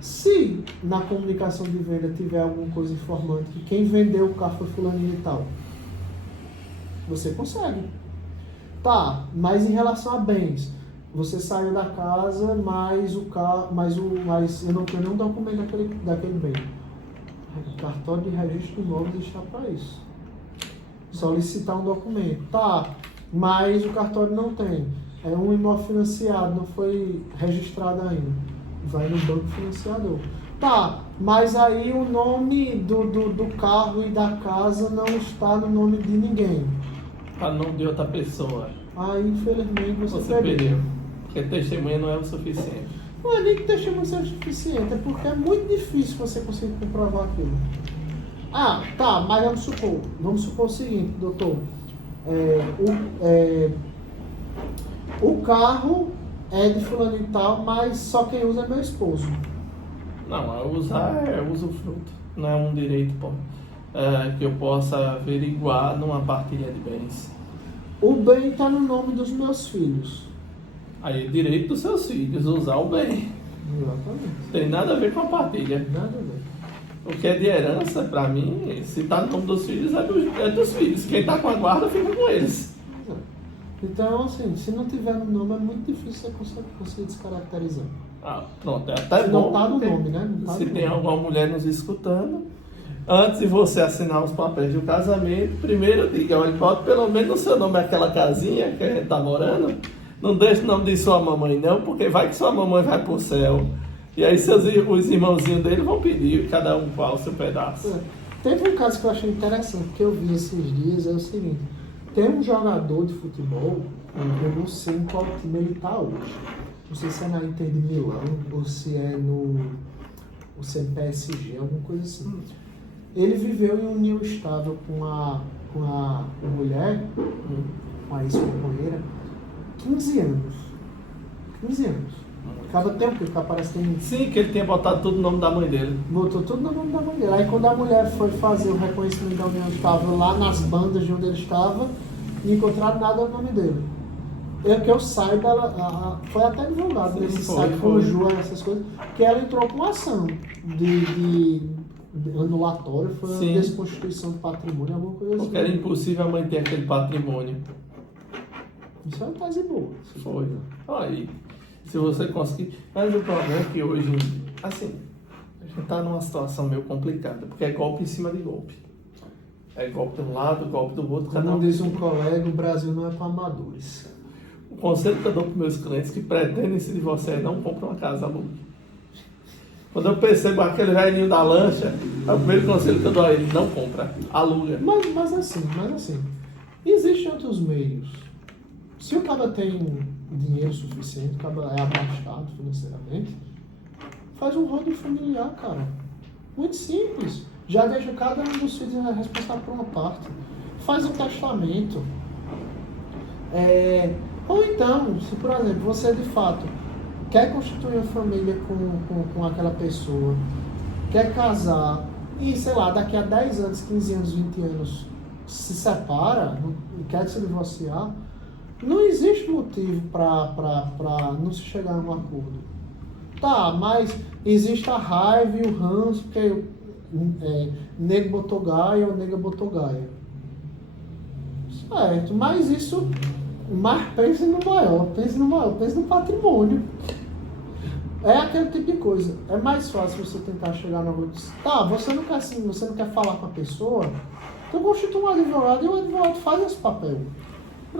Se na comunicação de venda tiver alguma coisa informando que quem vendeu o carro foi fulaninho e tal, você consegue. Tá, mas em relação a bens, você saiu da casa, mas eu não tenho nenhum documento daquele bem. O cartório de registro de imóveis está para isso. Solicitar um documento. Tá, mas o cartório não tem. É um imóvel financiado, não foi registrado ainda. Vai no banco financiador. Tá, mas aí o nome do carro e da casa não está no nome de ninguém. Tá no nome de outra pessoa. Aí, infelizmente, Você perdeu. Porque testemunha não é o suficiente. Não é nem que testemunha seja suficiente, é porque é muito difícil você conseguir comprovar aquilo. Ah, tá, mas vamos supor o seguinte, doutor. O carro é de fulano e tal, mas só quem usa é meu esposo. Não, usar é usufruto. Não é um direito que eu possa averiguar numa partilha de bens. O bem está no nome dos meus filhos. Aí é direito dos seus filhos usar o bem. Exatamente. Tem nada a ver com a partilha. Nada a ver. O que é de herança, pra mim, se está no nome dos filhos, é dos filhos. Quem está com a guarda fica com eles. Então, assim, se não tiver no nome, é muito difícil você conseguir descaracterizar. Ah, pronto, é até se bom. Não tá no nome, né? Não tá se no tem nome. alguma mulher nos escutando, antes de você assinar os papéis do casamento, primeiro diga, olha, bota pelo menos no seu nome aquela casinha que a gente está morando. Não deixe o nome de sua mamãe, não, porque vai que sua mamãe vai pro céu. E aí os irmãozinhos dele vão pedir, cada um qual o seu pedaço. Teve um caso que eu achei interessante, que eu vi esses dias, é o seguinte. Tem um jogador de futebol, eu não sei em qual time ele está hoje. Não sei se é na Inter de Milão, ou se é no PSG, alguma coisa assim. Ele viveu em união estável com a mulher, com a ex-companheira, 15 anos. 15 anos. Acaba tem o que? Parece que tem... Sim, que ele tinha botado tudo no nome da mãe dele. Botou tudo no nome da mulher. Aí quando a mulher foi fazer o reconhecimento da união estável lá nas bandas de onde ele estava, não encontraram nada no nome dele. Que eu saiba, ela foi até divulgado nesse site, com o Ju, essas coisas, que ela entrou com uma ação de anulatória, foi uma desconstituição do patrimônio, alguma coisa assim. Porque era impossível manter aquele patrimônio. Isso é uma tese boa. Foi. Aí, se você conseguir... Mas o problema é que hoje, assim, a gente tá numa situação meio complicada, porque é golpe em cima de golpe. É golpe de um lado, golpe do outro. Como diz um colega, o Brasil não é para amadores. O conselho que eu dou para meus clientes que pretendem se divorciar é não compram uma casa, alugue. Quando eu percebo aquele velhinho da lancha, é o primeiro conselho que eu dou a ele, não compra, aluga. Mas assim, existem outros meios. Se o cara tem dinheiro suficiente, o cara é abastado financeiramente, faz um rodo familiar, cara. Muito simples. Já deixa cada um dos filhos responsável por uma parte. Faz um testamento. Ou então, se por exemplo, você de fato quer constituir uma família com aquela pessoa, quer casar e, sei lá, daqui a 10 anos, 15 anos, 20 anos se separa, não quer se divorciar, não existe motivo para não se chegar a um acordo. Tá, mas existe a raiva e o ranço, porque nego botou gaia ou nega botou gaia. Certo, mas isso... Mas pense no maior, pense no patrimônio. É aquele tipo de coisa. É mais fácil você tentar chegar na rua e dizer, tá, você não quer falar com a pessoa, então constitui um advogado e o advogado faz esse papel.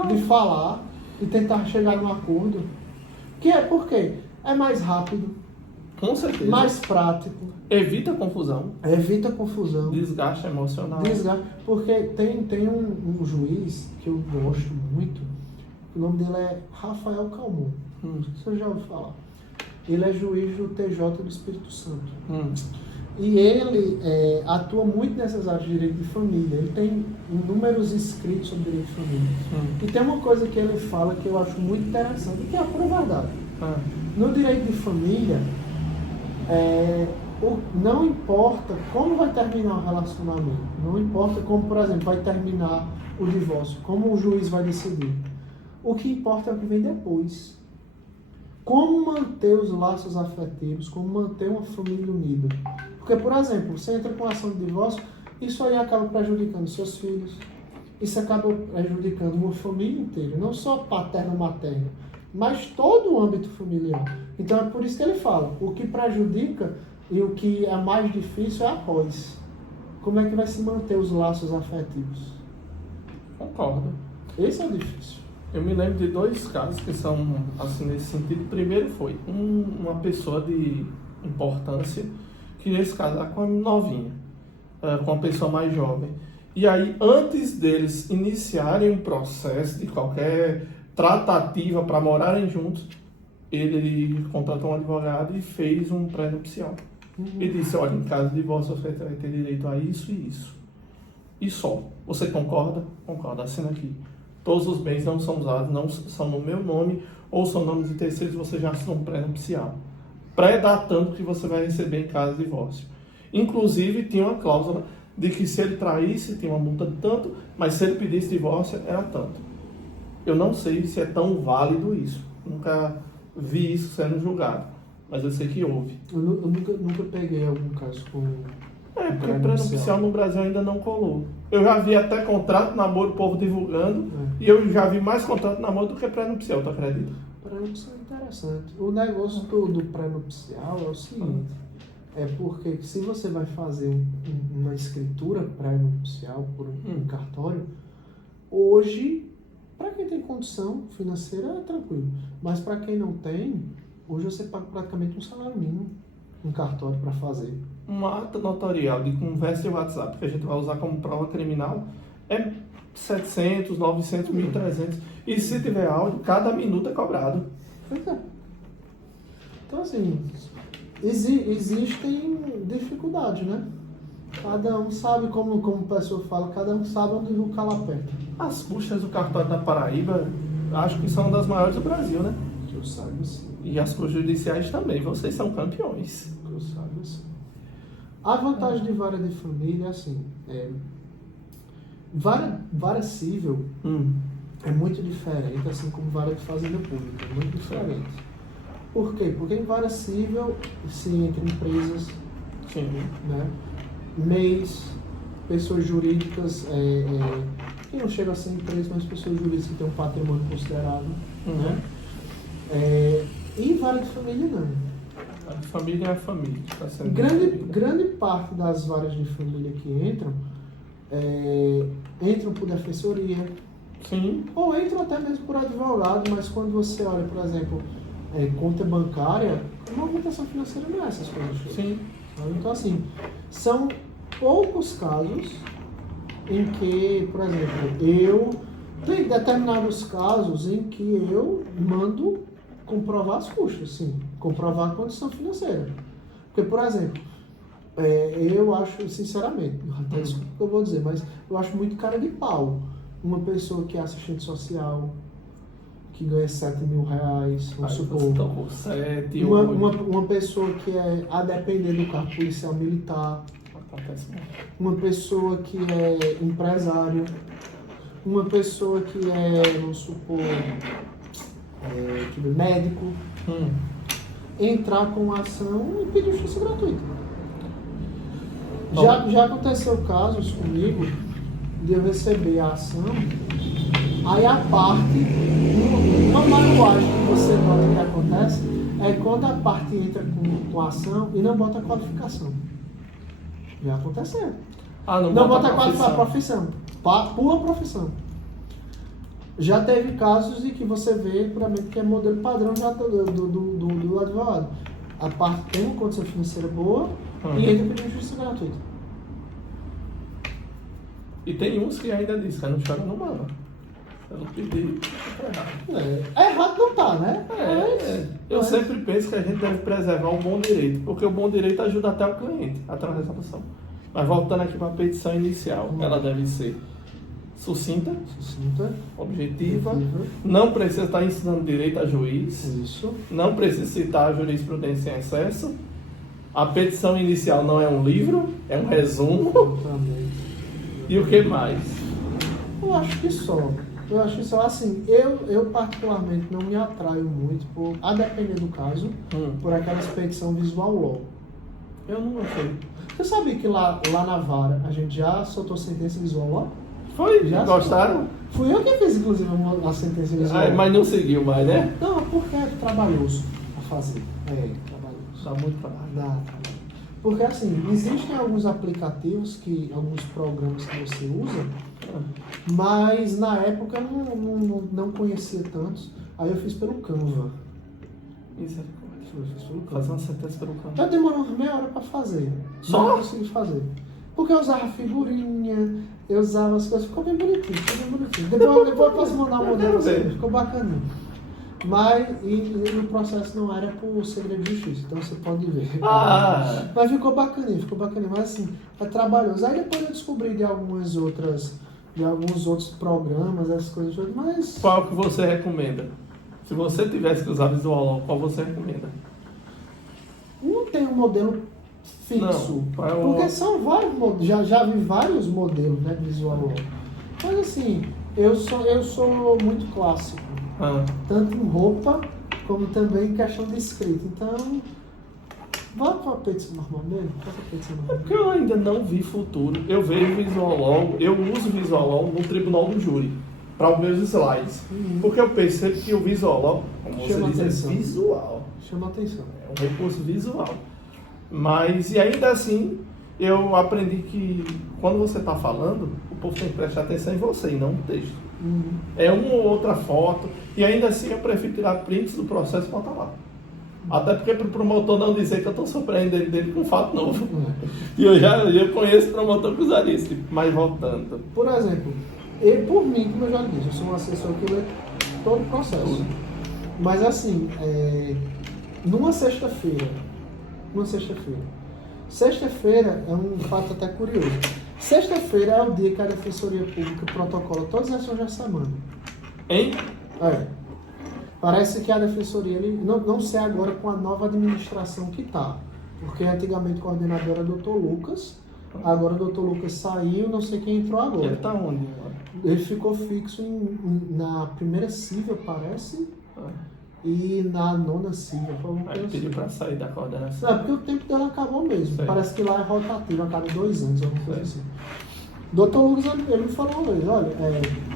De falar e tentar chegar num acordo. Por quê? É mais rápido. Com certeza. Mais prático. Evita confusão. Desgaste emocional. Porque tem um juiz que eu gosto muito. O nome dele é Rafael Calmon. Você já ouviu falar. Ele é juiz do TJ do Espírito Santo. E ele atua muito nessas áreas de direito de família. Ele tem inúmeros escritos sobre direito de família. E tem uma coisa que ele fala que eu acho muito interessante, que é a pura verdade. No direito de família, não importa como vai terminar o relacionamento, não importa como, por exemplo, vai terminar o divórcio, como o juiz vai decidir. O que importa é o que vem depois. Como manter os laços afetivos, como manter uma família unida. Porque, por exemplo, você entra com ação de divórcio, isso aí acaba prejudicando seus filhos, isso acaba prejudicando uma família inteira, não só paterno, materno, mas todo o âmbito familiar. Então é por isso que ele fala, o que prejudica e o que é mais difícil é após. Como é que vai se manter os laços afetivos? Concordo. Esse é o difícil. Eu me lembro de 2 casos que são assim nesse sentido. O primeiro foi uma pessoa de importância queria se casar com uma novinha, com uma pessoa mais jovem. E aí, antes deles iniciarem um processo de qualquer tratativa para morarem juntos, ele contratou um advogado e fez um pré-nupcial. E disse, olha, em caso de divórcio você vai ter direito a isso e isso. E só. Você concorda? Concorda, assina aqui. Todos os bens não são usados, não são no meu nome ou são nomes de terceiros, você já assinou um pré-nupcial. Pré-datando que você vai receber em caso de divórcio. Inclusive, tinha uma cláusula de que se ele traísse, tinha uma multa de tanto, mas se ele pedisse divórcio, era tanto. Eu não sei se é tão válido isso. Nunca vi isso sendo julgado, mas eu sei que houve. Eu nunca peguei algum caso com... Porque o pré-nupcial no Brasil ainda não colou. Eu já vi até contrato de namoro, o povo divulgando, e eu já vi mais contrato de namoro do que pré-nupcial, tu acredita? Pré-nupcial é interessante. O negócio do pré-nupcial é o seguinte, é porque se você vai fazer uma escritura pré-nupcial por um cartório, hoje, para quem tem condição financeira, é tranquilo. Mas para quem não tem, hoje você paga praticamente um salário mínimo um cartório para fazer. Uma ata notarial de conversa de WhatsApp que a gente vai usar como prova criminal é 700, 900, 1.300. E se tiver áudio, cada minuto é cobrado. Pois é. Então, assim, existem dificuldades, né? Cada um sabe, como a pessoa fala, cada um sabe onde o calo aperta. As custas do cartório da Paraíba, acho que são das maiores do Brasil, né? Que eu saiba, sim. E as custas judiciais também, vocês são campeões. Que eu saiba, sim. A vantagem de vara de família é assim, vara civil é muito diferente, assim como vara de fazenda pública, é muito diferente. Por quê? Porque em vara civil se entra empresas, né? MEIs, pessoas jurídicas, que não chegam a ser empresas, mas pessoas jurídicas que têm um patrimônio considerável, né? E vara de família não. A família é a família. Tá sendo grande parte das varas de família que entram por defensoria. Sim. Ou entram até mesmo por advogado, mas quando você olha, por exemplo, conta bancária, a movimentação financeira não é essas coisas. Sim. Então, assim, são poucos casos em que, por exemplo, tem determinados casos em que eu mando comprovar as custas, sim, comprovar a condição financeira. Porque, por exemplo, eu acho, sinceramente, até desculpa o que eu vou dizer, mas eu acho muito cara de pau uma pessoa que é assistente social, que ganha 7 mil reais, vamos supor. Uma pessoa que a depender do cargo policial militar. Acontece muito. Uma pessoa que é empresário. Uma pessoa que vamos supor, médico. Entrar com ação e pedir justiça gratuita. Já aconteceu casos comigo de eu receber a ação, aí a parte, uma manuagem que você nota que acontece é quando a parte entra com a ação e não bota a qualificação. Já aconteceu. Não bota a profissão. Pula a profissão. Já teve casos em que você vê puramente que é modelo padrão já do advogado. A parte tem uma condição financeira boa e entra pedindo justiça gratuita. E tem uns que ainda dizem que não chora não manda. Eu não pedi, tá errado. Errado não tá, né? Eu sempre penso que a gente deve preservar o bom direito, porque o bom direito ajuda até o cliente a transação. Mas voltando aqui para a petição inicial, ela deve ser sucinta, objetiva, não precisa estar ensinando direito a juiz, não precisa citar a jurisprudência em excesso, a petição inicial não é um livro, é um resumo. E o que mais? Eu acho que só, assim, eu particularmente não me atraio muito, a depender do caso, por aquela expedição visual law. Eu não gostei. Você sabia que lá na vara a gente já soltou sentença visual law? Foi? Já gostaram? Fui eu que fiz, inclusive, a sentença visual. Mas não seguiu mais, né? Não, porque é trabalhoso a fazer. Trabalhoso. Dá muito trabalho. Dá trabalho. Porque, assim, existem alguns aplicativos, alguns programas que você usa, mas na época eu não conhecia tantos. Aí eu fiz pelo Canva. Misericórdia. fiz pelo Fazer uma Canva. sentença pelo Canva. Eu demorei umas meia hora para fazer. Só? Não consegui fazer. Porque eu usava figurinha, eu usava as coisas, ficou bem bonitinho, Depois eu posso mandar um modelo assim, ficou bacana. Mas e no processo não era por segredo de justiça, então você pode ver. Mas ficou bacaninha, mas assim, é trabalhoso. Aí depois eu descobri de alguns outros programas, essas coisas, mas... Qual que você recomenda? Se você tivesse que usar Visual, qual você recomenda? Não tem um modelo fixo, porque são vários modelos, já vi vários modelos, né, de Visual. Mas assim, eu sou muito clássico, tanto em roupa, como também em questão de escrita. Então, vai para a petição normal mesmo? É porque eu ainda não vi futuro. Eu vejo Visual, eu uso Visual no tribunal do júri, para os meus slides. Porque eu percebo que o Visual, como você diz, é visual. Chama atenção. É um recurso visual. Mas, e ainda assim, eu aprendi que quando você está falando, o povo tem que prestar atenção em você e não no texto. É uma ou outra foto, e ainda assim eu prefiro tirar prints do processo e botar lá. Até porque para o promotor não dizer que eu estou surpreendendo dele com um fato novo. E eu conheço promotor que usaria isso, mas voltando. Por exemplo, por mim, como eu já disse, eu sou um assessor que lê todo o processo. Mas assim, numa sexta-feira, sexta-feira é um fato até curioso. Sexta-feira é o dia que a Defensoria Pública protocola todas as ações da semana. Hein? Parece que a Defensoria, não sei agora com a nova administração que está, porque antigamente o coordenador era o Dr. Lucas, agora o Dr. Lucas saiu, não sei quem entrou agora. Ele está onde agora? Ele ficou fixo na primeira CIVA, parece, e na nona CIVA. Ele pediu para sair da coordenação. Porque o tempo dela acabou mesmo, parece que lá é rotativo a cada 2 anos, alguma coisa assim. Dr. Lucas, ele me falou uma vez, olha,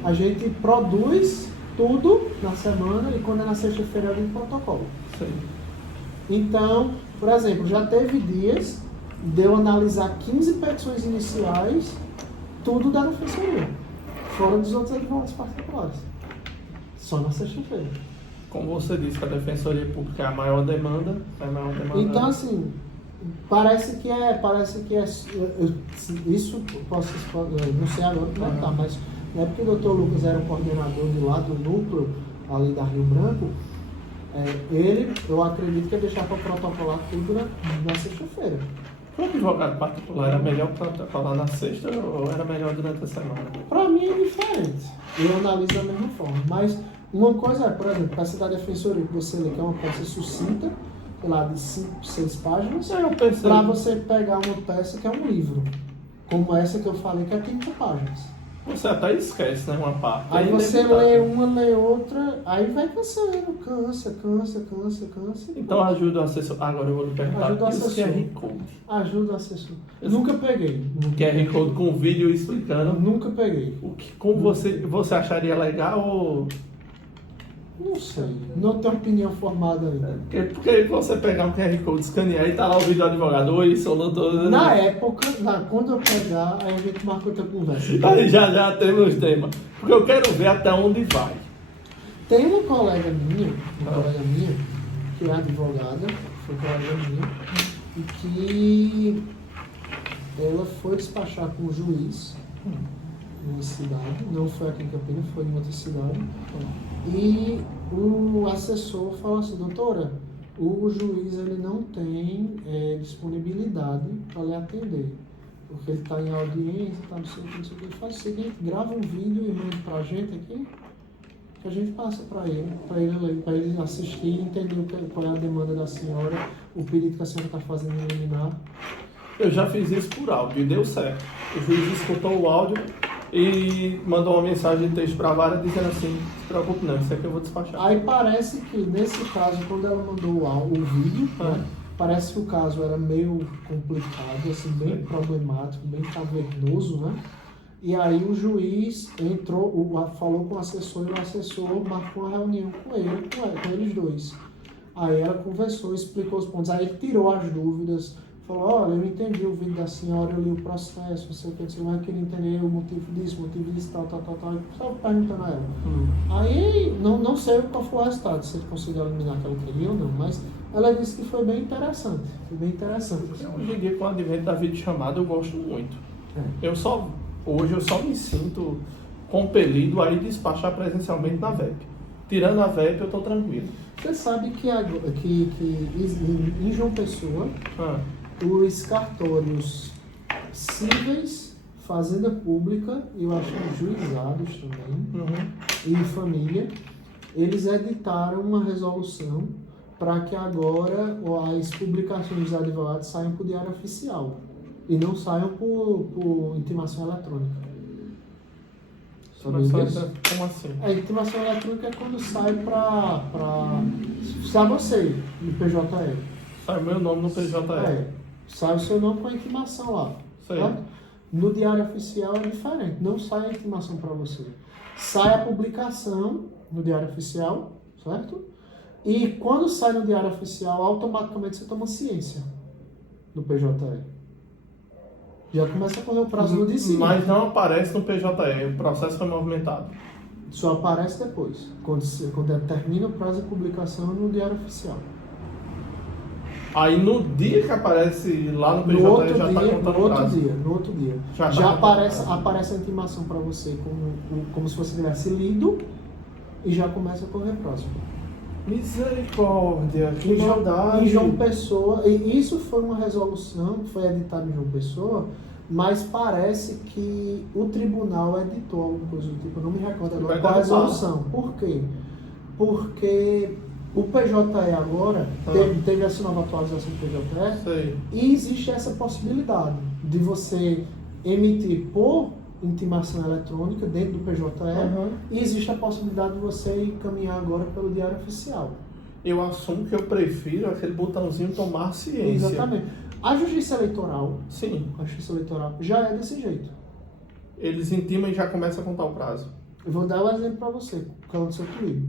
a gente produz tudo na semana e quando é na sexta-feira é o protocolo. Sim. Então, por exemplo, já teve dias de eu analisar 15 petições iniciais, tudo da Defensoria, fora dos outros advogados particulares. Só na sexta-feira. Como você disse, a Defensoria Pública é a maior demanda, Então, assim, parece que é isso, não sei agora como é que tá, mas na época que o Dr. Lucas era o coordenador de lá do núcleo, ali da Rio Branco, eu acredito que ia deixar para protocolar tudo na sexta-feira. Para o advogado particular, era melhor protocolar na sexta ou era melhor durante a semana? Para mim é diferente. Eu analiso da mesma forma. Mas uma coisa é, por exemplo, peça da Defensoria que você lê, que é uma peça sucinta, sei lá, de 5, 6 páginas, para você pegar uma peça que é um livro, como essa que eu falei, que é 30 páginas. Você até esquece, né, uma parte. Aí você lê uma, lê outra, aí vai cansando, cansa. Então ajuda o assessor. Agora eu vou lhe perguntar. Ajuda o assessor. QR Code. Ajuda o assessor. Nunca peguei. QR Code com vídeo explicando. Nunca peguei. Como você acharia legal ou... Não sei. Não tenho opinião formada ainda. Porque você pegar um QR Code, escanear e tá lá o vídeo do advogado. Oi, sou doutor. Na época, quando eu pegar, aí a gente marca outra conversa. Aí já temos tema. Porque eu quero ver até onde vai. Tem uma colega minha, que é advogada, foi colega minha, e que ela foi despachar com o juiz numa cidade, não foi aqui em Campinas, foi em outra cidade, e o assessor falou assim, doutora, o juiz ele não tem disponibilidade para lhe atender, porque ele está em audiência, não sei o que, ele faz o seguinte, grava um vídeo e manda para a gente aqui, que a gente passa para ele assistir e entender qual é a demanda da senhora, o pedido que a senhora está fazendo em liminar. Eu já fiz isso por áudio e deu certo. O juiz escutou o áudio e mandou uma mensagem de texto para a vara dizendo assim, não se preocupe não, isso aqui eu vou despachar. Aí parece que nesse caso, quando ela mandou o vídeo, né, parece que o caso era meio complicado, assim, bem problemático, bem cavernoso, né? E aí o juiz falou com o assessor e o assessor marcou uma reunião com eles dois. Aí ela conversou, explicou os pontos, aí ele tirou as dúvidas, falou, olha, eu entendi o vídeo da senhora, eu li o processo, não sei o que, eu queria entender o motivo disso, tal, só perguntando a ela. Aí, não sei qual foi o resultado, se ele conseguiu eliminar o que ela queria ou não, mas ela disse que foi bem interessante, Hoje em dia, com o advento da videochamada, eu gosto muito. Hoje eu só me sinto compelido a ir despachar presencialmente na VEP. Tirando a VEP, eu estou tranquilo. Você sabe que em João Pessoa, os cartórios cíveis, fazenda pública, eu acho que juizados também, e família, eles editaram uma resolução para que agora as publicações dos advogados saiam por diário oficial e não saiam por intimação eletrônica. Como assim? A intimação eletrônica é quando sai para sai você, no PJE. Sai o meu nome no PJE. Sai o seu nome com a intimação lá. Certo? No diário oficial é diferente, não sai a intimação para você. Sai a publicação no diário oficial, certo? E quando sai no diário oficial, automaticamente você toma ciência do PJE. Já começa a correr o prazo no dia seguinte. Mas não aparece no PJE, o processo foi movimentado. Só aparece depois, quando termina o prazo de publicação no diário oficial. Aí no dia que aparece lá no PJE já está contando o prazo. No outro dia. Já aparece a intimação para você como se você tivesse lido e já começa a correr próximo. Misericórdia, que maldade. Em João Pessoa, e isso foi uma resolução que foi editada em João Pessoa, mas parece que o tribunal editou alguma coisa do tipo, eu não me recordo agora qual a resolução. Por quê? Porque o PJE agora, teve essa nova atualização do PJE, e existe essa possibilidade de você emitir por intimação eletrônica dentro do PJE, e existe a possibilidade de você encaminhar agora pelo diário oficial. Eu assumo que eu prefiro aquele botãozinho tomar ciência. Exatamente. A justiça eleitoral, sim, a justiça eleitoral já é desse jeito. Eles intimam e já começam a contar o prazo. Eu vou dar um exemplo para você, que aconteceu comigo.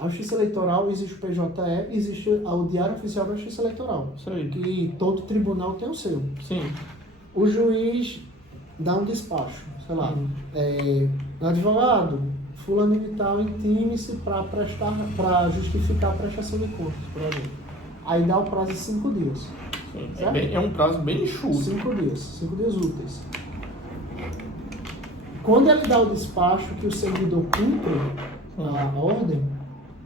A justiça eleitoral, existe o PJE, existe o diário oficial da justiça eleitoral. Que todo tribunal tem o seu. Sim. O juiz dá um despacho, sei lá, advogado, fulano de tal, intime-se para justificar a prestação de contas, por exemplo. Aí dá o prazo de 5 dias. É um prazo bem enxuto. 5 dias úteis. Quando ele dá o despacho que o servidor cumpre a ordem,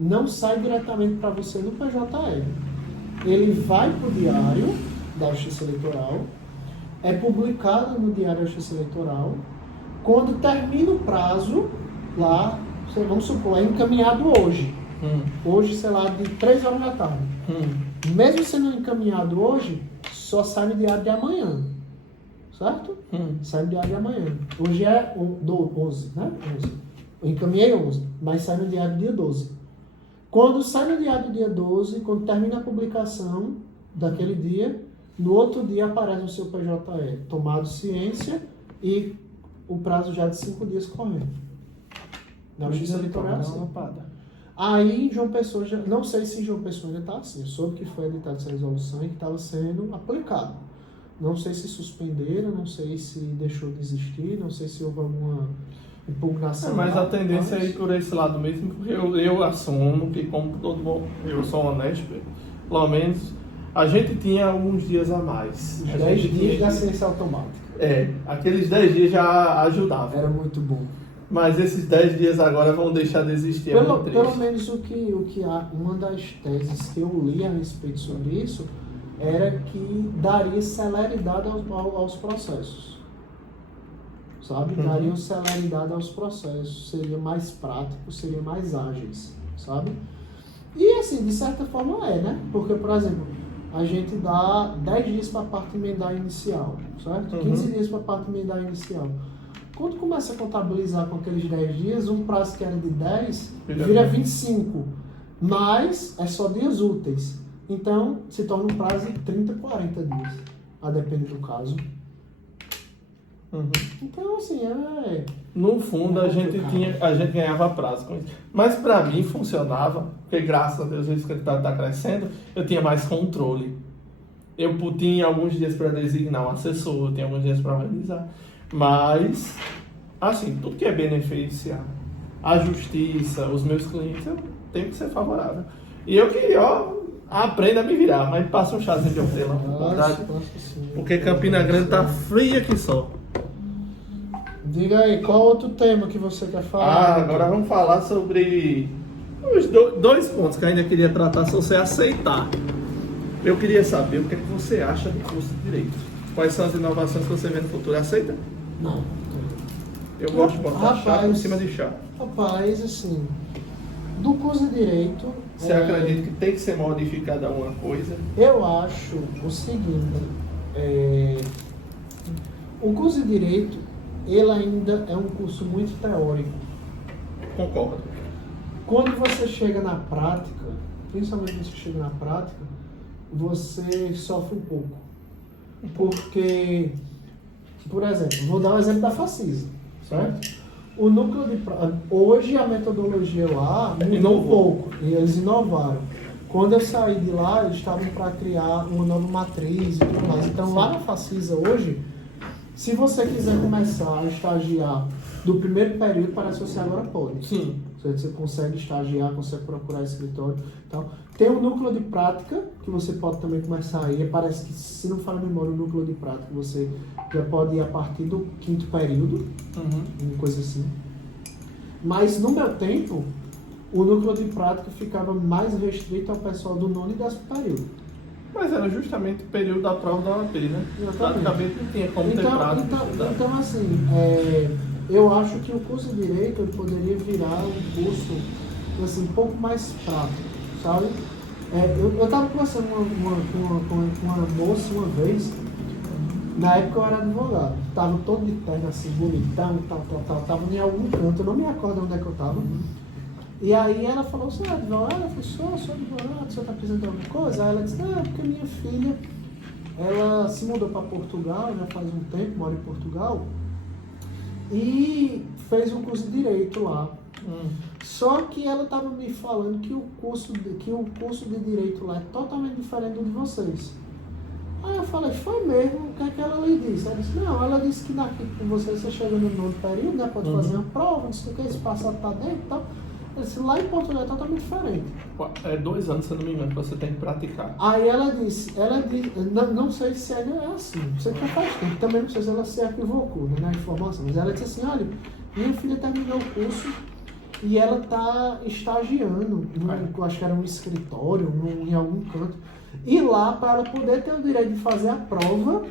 não sai diretamente para você no PJE. Ele vai para o diário da Justiça Eleitoral, é publicado no Diário da Justiça Eleitoral. Quando termina o prazo, lá, vamos supor, é encaminhado hoje. Hoje, sei lá, de 3 horas da tarde. Mesmo sendo encaminhado hoje, só sai no diário de amanhã. Certo? Sai no diário de amanhã. Hoje é 11, né? 11. Eu encaminhei 11, mas sai no diário do dia 12. Quando sai no diário do dia 12, quando termina a publicação daquele dia, no outro dia aparece no seu PJE, tomado ciência e o prazo já de 5 dias correndo. Na justiça eleitoral é assim. Aí em João Pessoa, não sei se em João Pessoa ainda está assim, eu soube que foi editada essa resolução e que estava sendo aplicado. Não sei se suspenderam, não sei se deixou de existir, não sei se houve alguma impugnação. Mas a tendência é ir por esse lado mesmo, porque eu assumo que, como todo mundo, eu sou honesto, pelo menos a gente tinha alguns dias a mais. Os 10 dias da ciência automática. Aqueles 10 dias já ajudavam. Era muito bom. Mas esses 10 dias agora vão deixar de existir. Pelo menos o que há, uma das teses que eu li a respeito sobre isso era que daria celeridade aos processos. Sabe? Daria celeridade aos processos, seria mais prático, seria mais ágeis, sabe? E assim, de certa forma né? Porque, por exemplo, a gente dá 10 dias para a parte emendar inicial, certo? 15 dias para a parte emendar inicial. Quando começa a contabilizar com aqueles 10 dias, um prazo que era de 10 vira 25, mas é só dias úteis. Então, se torna um prazo de 30, 40 dias, a depender do caso. Então, assim, no fundo, a gente ganhava prazo com isso. Mas para mim funcionava, porque graças a Deus o escritório está crescendo, eu tinha mais controle. Eu tinha alguns dias para designar um assessor, tenho alguns dias para organizar. Mas, assim, tudo que é beneficiar a justiça, os meus clientes, eu tenho que ser favorável. E eu queria, aprenda a me virar, mas passa um chazinho de hortelã. Porque Campina Grande tá fria aqui só. Diga aí, qual outro tema que você quer falar? Agora vamos falar sobre os dois pontos que eu ainda queria tratar, se você aceitar. Eu queria saber o que é que você acha do curso de Direito. Quais são as inovações que você vê no futuro? Aceita? Não. Eu gosto de botar chá por cima de chá. Rapaz, assim, do curso de Direito... Você acredita que tem que ser modificada alguma coisa? Eu acho o seguinte, o curso de Direito, ele ainda é um curso muito teórico. Concordo. Quando você chega na prática, principalmente quando você chega na prática, você sofre um pouco. Porque, por exemplo, vou dar um exemplo da Facisa, certo? O núcleo de hoje a metodologia lá mudou um pouco, e eles inovaram. Quando eu saí de lá, eles estavam para criar uma nova matriz e tudo mais. Então, lá na Facisa hoje, se você quiser começar a estagiar do primeiro período, parece que você agora pode. Sim. Você consegue estagiar, consegue procurar escritório e tal. Tem um núcleo de prática, que você pode também começar aí. Parece que, se não falha a memória, o núcleo de prática, você já pode ir a partir do 5º período, uma coisa assim. Mas, no meu tempo, o núcleo de prática ficava mais restrito ao pessoal do 9º e 10º período. Mas era justamente o período da prova da OAB, né? Praticamente não tinha como ter prática. Então, assim, eu acho que o curso de Direito ele poderia virar um curso assim, um pouco mais prático, sabe? Eu estava conversando com uma moça uma vez, na época eu era advogado, estava todo de terno assim, bonitão, estava em algum canto, eu não me recordo onde é que eu estava. E aí ela falou, você é advogado? Eu falei, sou advogado, você está precisando de alguma coisa? Aí ela disse, não, porque minha filha, ela se mudou para Portugal, já faz um tempo, mora em Portugal, e fez um curso de Direito lá. Só que ela estava me falando que o curso de Direito lá é totalmente diferente do de vocês. Aí eu falei, foi mesmo? O que é que ela lhe disse? Ela disse, não, ela disse que daqui com você chega no 9º período, né, pode fazer uma prova, não sei o que, esse passado tá dentro e tal. Ela disse, lá em Portugal é totalmente diferente. É 2 anos, se eu não me engano, que você tem que praticar. Aí ela disse não sei se ainda é assim, não sei o que faz tempo, também não sei se ela se equivocou, né, na informação, mas ela disse assim, olha, minha filha terminou o curso e ela está estagiando, acho que era um escritório, em algum canto, e lá, para ela poder ter o direito de fazer a prova,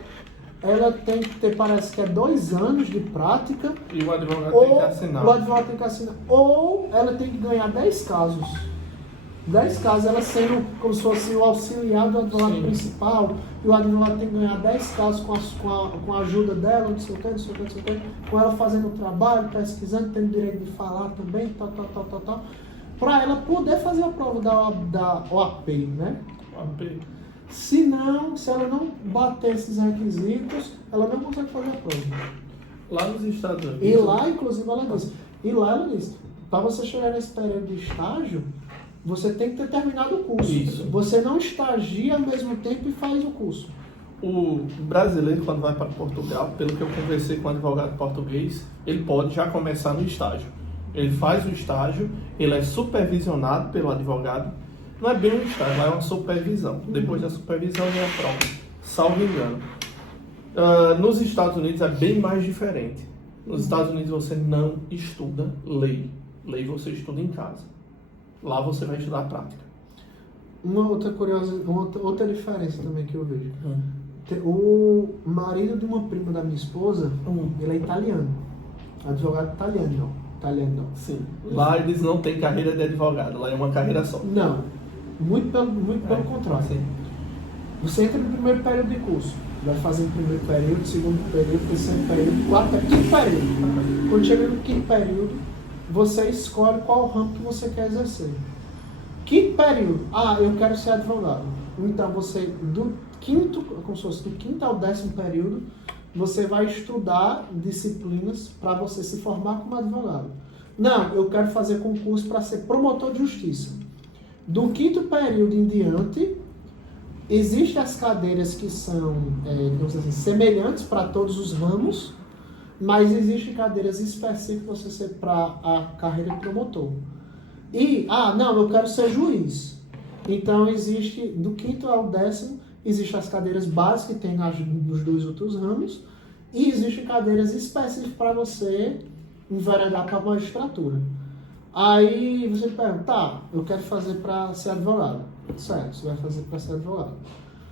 ela tem que ter, parece que é 2 anos de prática. E o advogado tem que assinar. O advogado tem que assinar. Ou ela tem que ganhar 10 casos. 10 casos, ela sendo como se fosse o auxiliar do advogado principal, e o advogado tem que ganhar 10 casos com a ajuda dela, não sei o que, com ela fazendo o trabalho, pesquisando, tendo direito de falar também, tal, para ela poder fazer a prova da OAP, né? OAP. Se ela não bater esses requisitos, ela não consegue fazer a prova. Lá nos Estados Unidos. E lá, inclusive, ela disse, para você chegar nesse período de estágio, você tem que ter terminado o curso. Isso. Você não estagia ao mesmo tempo e faz o curso. O brasileiro, quando vai para Portugal, pelo que eu conversei com um advogado português, ele pode já começar no estágio. Ele faz o estágio, ele é supervisionado pelo advogado. Não é bem um estágio, lá é uma supervisão. Depois da supervisão vem a prova, salvo engano. Nos Estados Unidos é bem mais diferente. Nos Estados Unidos você não estuda lei. Lei você estuda em casa. Lá você vai estudar a prática. Uma outra diferença também que eu vejo. O marido de uma prima da minha esposa, ele é italiano. Advogado italiano. Sim. Lá eles não têm carreira de advogado, lá é uma carreira só. Não. Muito pelo contrário. Sim. Você entra no primeiro período de curso. Vai fazer o primeiro período, segundo período, terceiro período, quarto período, quinto período. Quando chega no quinto período, você escolhe qual ramo que você quer exercer. Quinto período, eu quero ser advogado. Então você, do quinto ao 10º período, você vai estudar disciplinas para você se formar como advogado. Não, eu quero fazer concurso para ser promotor de justiça. Do quinto período em diante, Existem as cadeiras que são, digamos assim, semelhantes para todos os ramos, mas existem cadeiras específicas para a carreira de promotor. E, não, eu quero ser juiz. Então, existe, do 5º ao 10º, existem as cadeiras básicas que tem nos 2 outros ramos, e existem cadeiras específicas para você enveredar para a magistratura. Aí você pergunta, eu quero fazer para ser advogado. Certo, você vai fazer para ser advogado.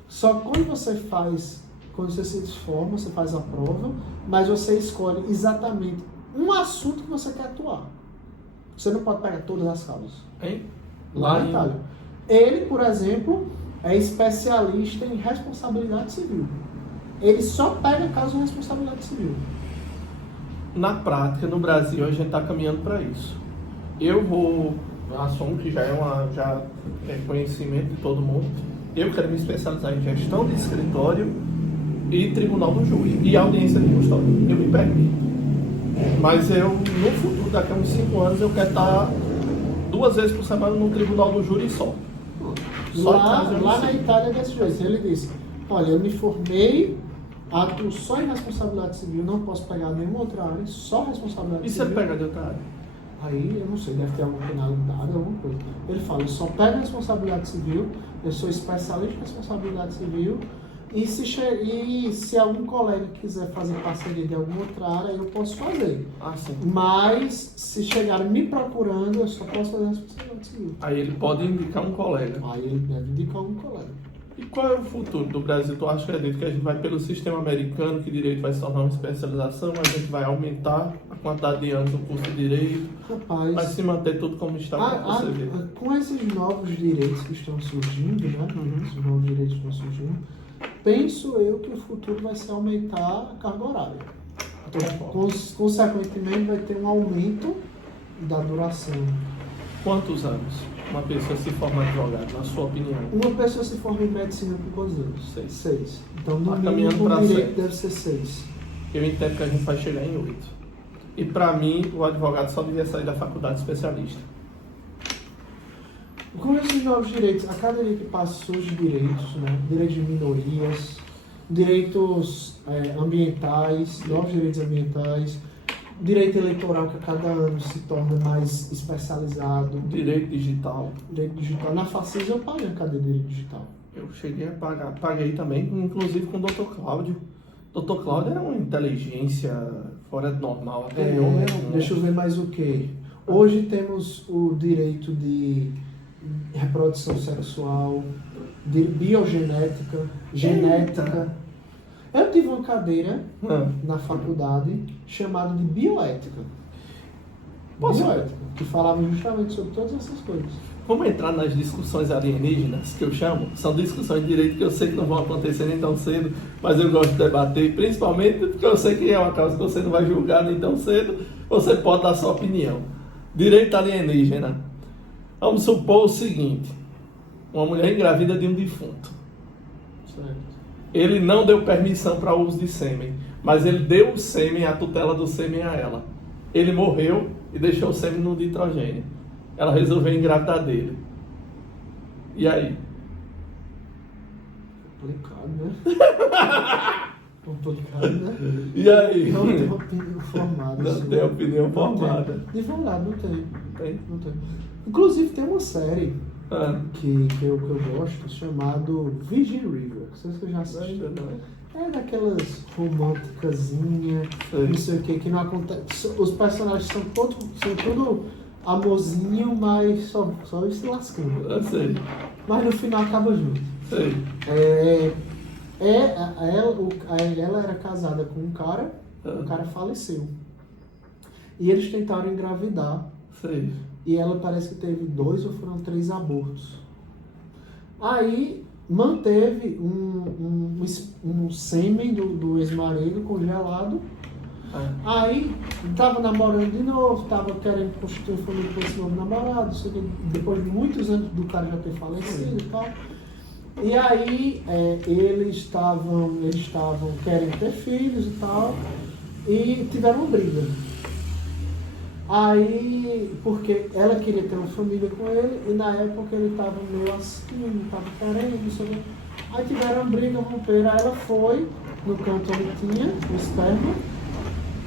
Só que quando você se forma, você faz a prova, mas você escolhe exatamente um assunto que você quer atuar. Você não pode pegar todas as causas. Hein? Lá na Itália. Ele, por exemplo, é especialista em responsabilidade civil. Ele só pega casos de responsabilidade civil. Na prática, no Brasil, a gente está caminhando para isso. Eu vou, assumo que já é conhecimento de todo mundo, eu quero me especializar em gestão de escritório e tribunal do júri, e audiência de custódia. Eu me permito. Mas no futuro, daqui a uns 5 anos, eu quero estar 2 vezes por semana no tribunal do júri só. Lá na Itália é desse jeito. Ele disse, olha, eu me formei, atuo só em responsabilidade civil, não posso pegar nenhuma outra área, só responsabilidade civil. E se ele pega de outra área? Aí, eu não sei, deve ter alguma penalidade, alguma coisa. Ele fala, eu só pego responsabilidade civil, eu sou especialista em responsabilidade civil, e se algum colega quiser fazer parceria de alguma outra área, eu posso fazer. Sim. Mas, se chegarem me procurando, eu só posso fazer responsabilidade civil. Aí ele pode indicar um colega. Aí ele deve indicar algum colega. E qual é o futuro do Brasil? Tu acha que a gente vai pelo sistema americano, que direito vai se tornar uma especialização, a gente vai aumentar a quantidade de anos no curso de direito, Rapaz, vai se manter tudo como está para você ver? com esses novos direitos que estão surgindo, né? Esses novos direitos que estão surgindo, penso eu que o futuro vai ser aumentar a carga horária. Consequentemente, vai ter um aumento da duração. Quantos anos uma pessoa se forma advogado, na sua opinião? Uma pessoa se forma em medicina por quantos anos? 6. Então, no mínimo, o direito deve ser 6. Eu entendo que a gente vai chegar em 8. E para mim, o advogado só devia sair da faculdade especialista. Com esses novos direitos, a cada dia que passa surgem direitos, né? Direitos de minorias, direitos ambientais, novos direitos ambientais, direito eleitoral que a cada ano se torna mais especializado. Direito digital. Direito digital. Na FACIS eu paguei a cadeira de direito digital. Eu cheguei a pagar, paguei também, inclusive com o Dr. Cláudio. Dr. Cláudio era uma inteligência fora do normal. Até deixa eu ver mais o que. Hoje temos o direito de reprodução sexual, de biogenética, genética. Eu tive uma cadeira na faculdade chamada de bioética. Bioética, que falava justamente sobre todas essas coisas. Vamos entrar nas discussões alienígenas, que eu chamo. São discussões de direito que eu sei que não vão acontecer nem tão cedo, mas eu gosto de debater, principalmente porque eu sei que é uma causa que você não vai julgar nem tão cedo, você pode dar sua opinião. Direito alienígena. Vamos supor o seguinte: uma mulher engravida de um defunto. Certo. Ele não deu permissão para o uso de sêmen, mas ele deu o sêmen, a tutela do sêmen a ela. Ele morreu e deixou o sêmen no nitrogênio. Ela resolveu engravidar dele. E aí? Complicado, né? Complicado, né? E aí? Não tem opinião formada. Não tem opinião formada. De verdade, não tem. Não tem. Inclusive tem uma série que eu gosto, chamado Virgin River. Não sei se você já assistiu. É daquelas românticazinhas, não sei o que não acontece. Os personagens são tudo amorzinho, mas só se lascando. Eu sei. Mas no final acaba junto. Sei. Ela era casada com um cara, o cara faleceu. E eles tentaram engravidar. Sei. E ela parece que teve 2 ou foram 3 abortos. Aí manteve um sêmen do ex-marido congelado. Aí estava namorando de novo, estava querendo constituir família com esse novo namorado, depois de muitos anos do cara já ter falecido e tal. E aí eles estavam querendo ter filhos e tal, e tiveram uma briga. Aí, porque ela queria ter uma família com ele, e na época ele estava meio assim, não estava querendo, não sei o quê. Aí tiveram briga, romperam, aí ela foi no canto onde tinha o esperma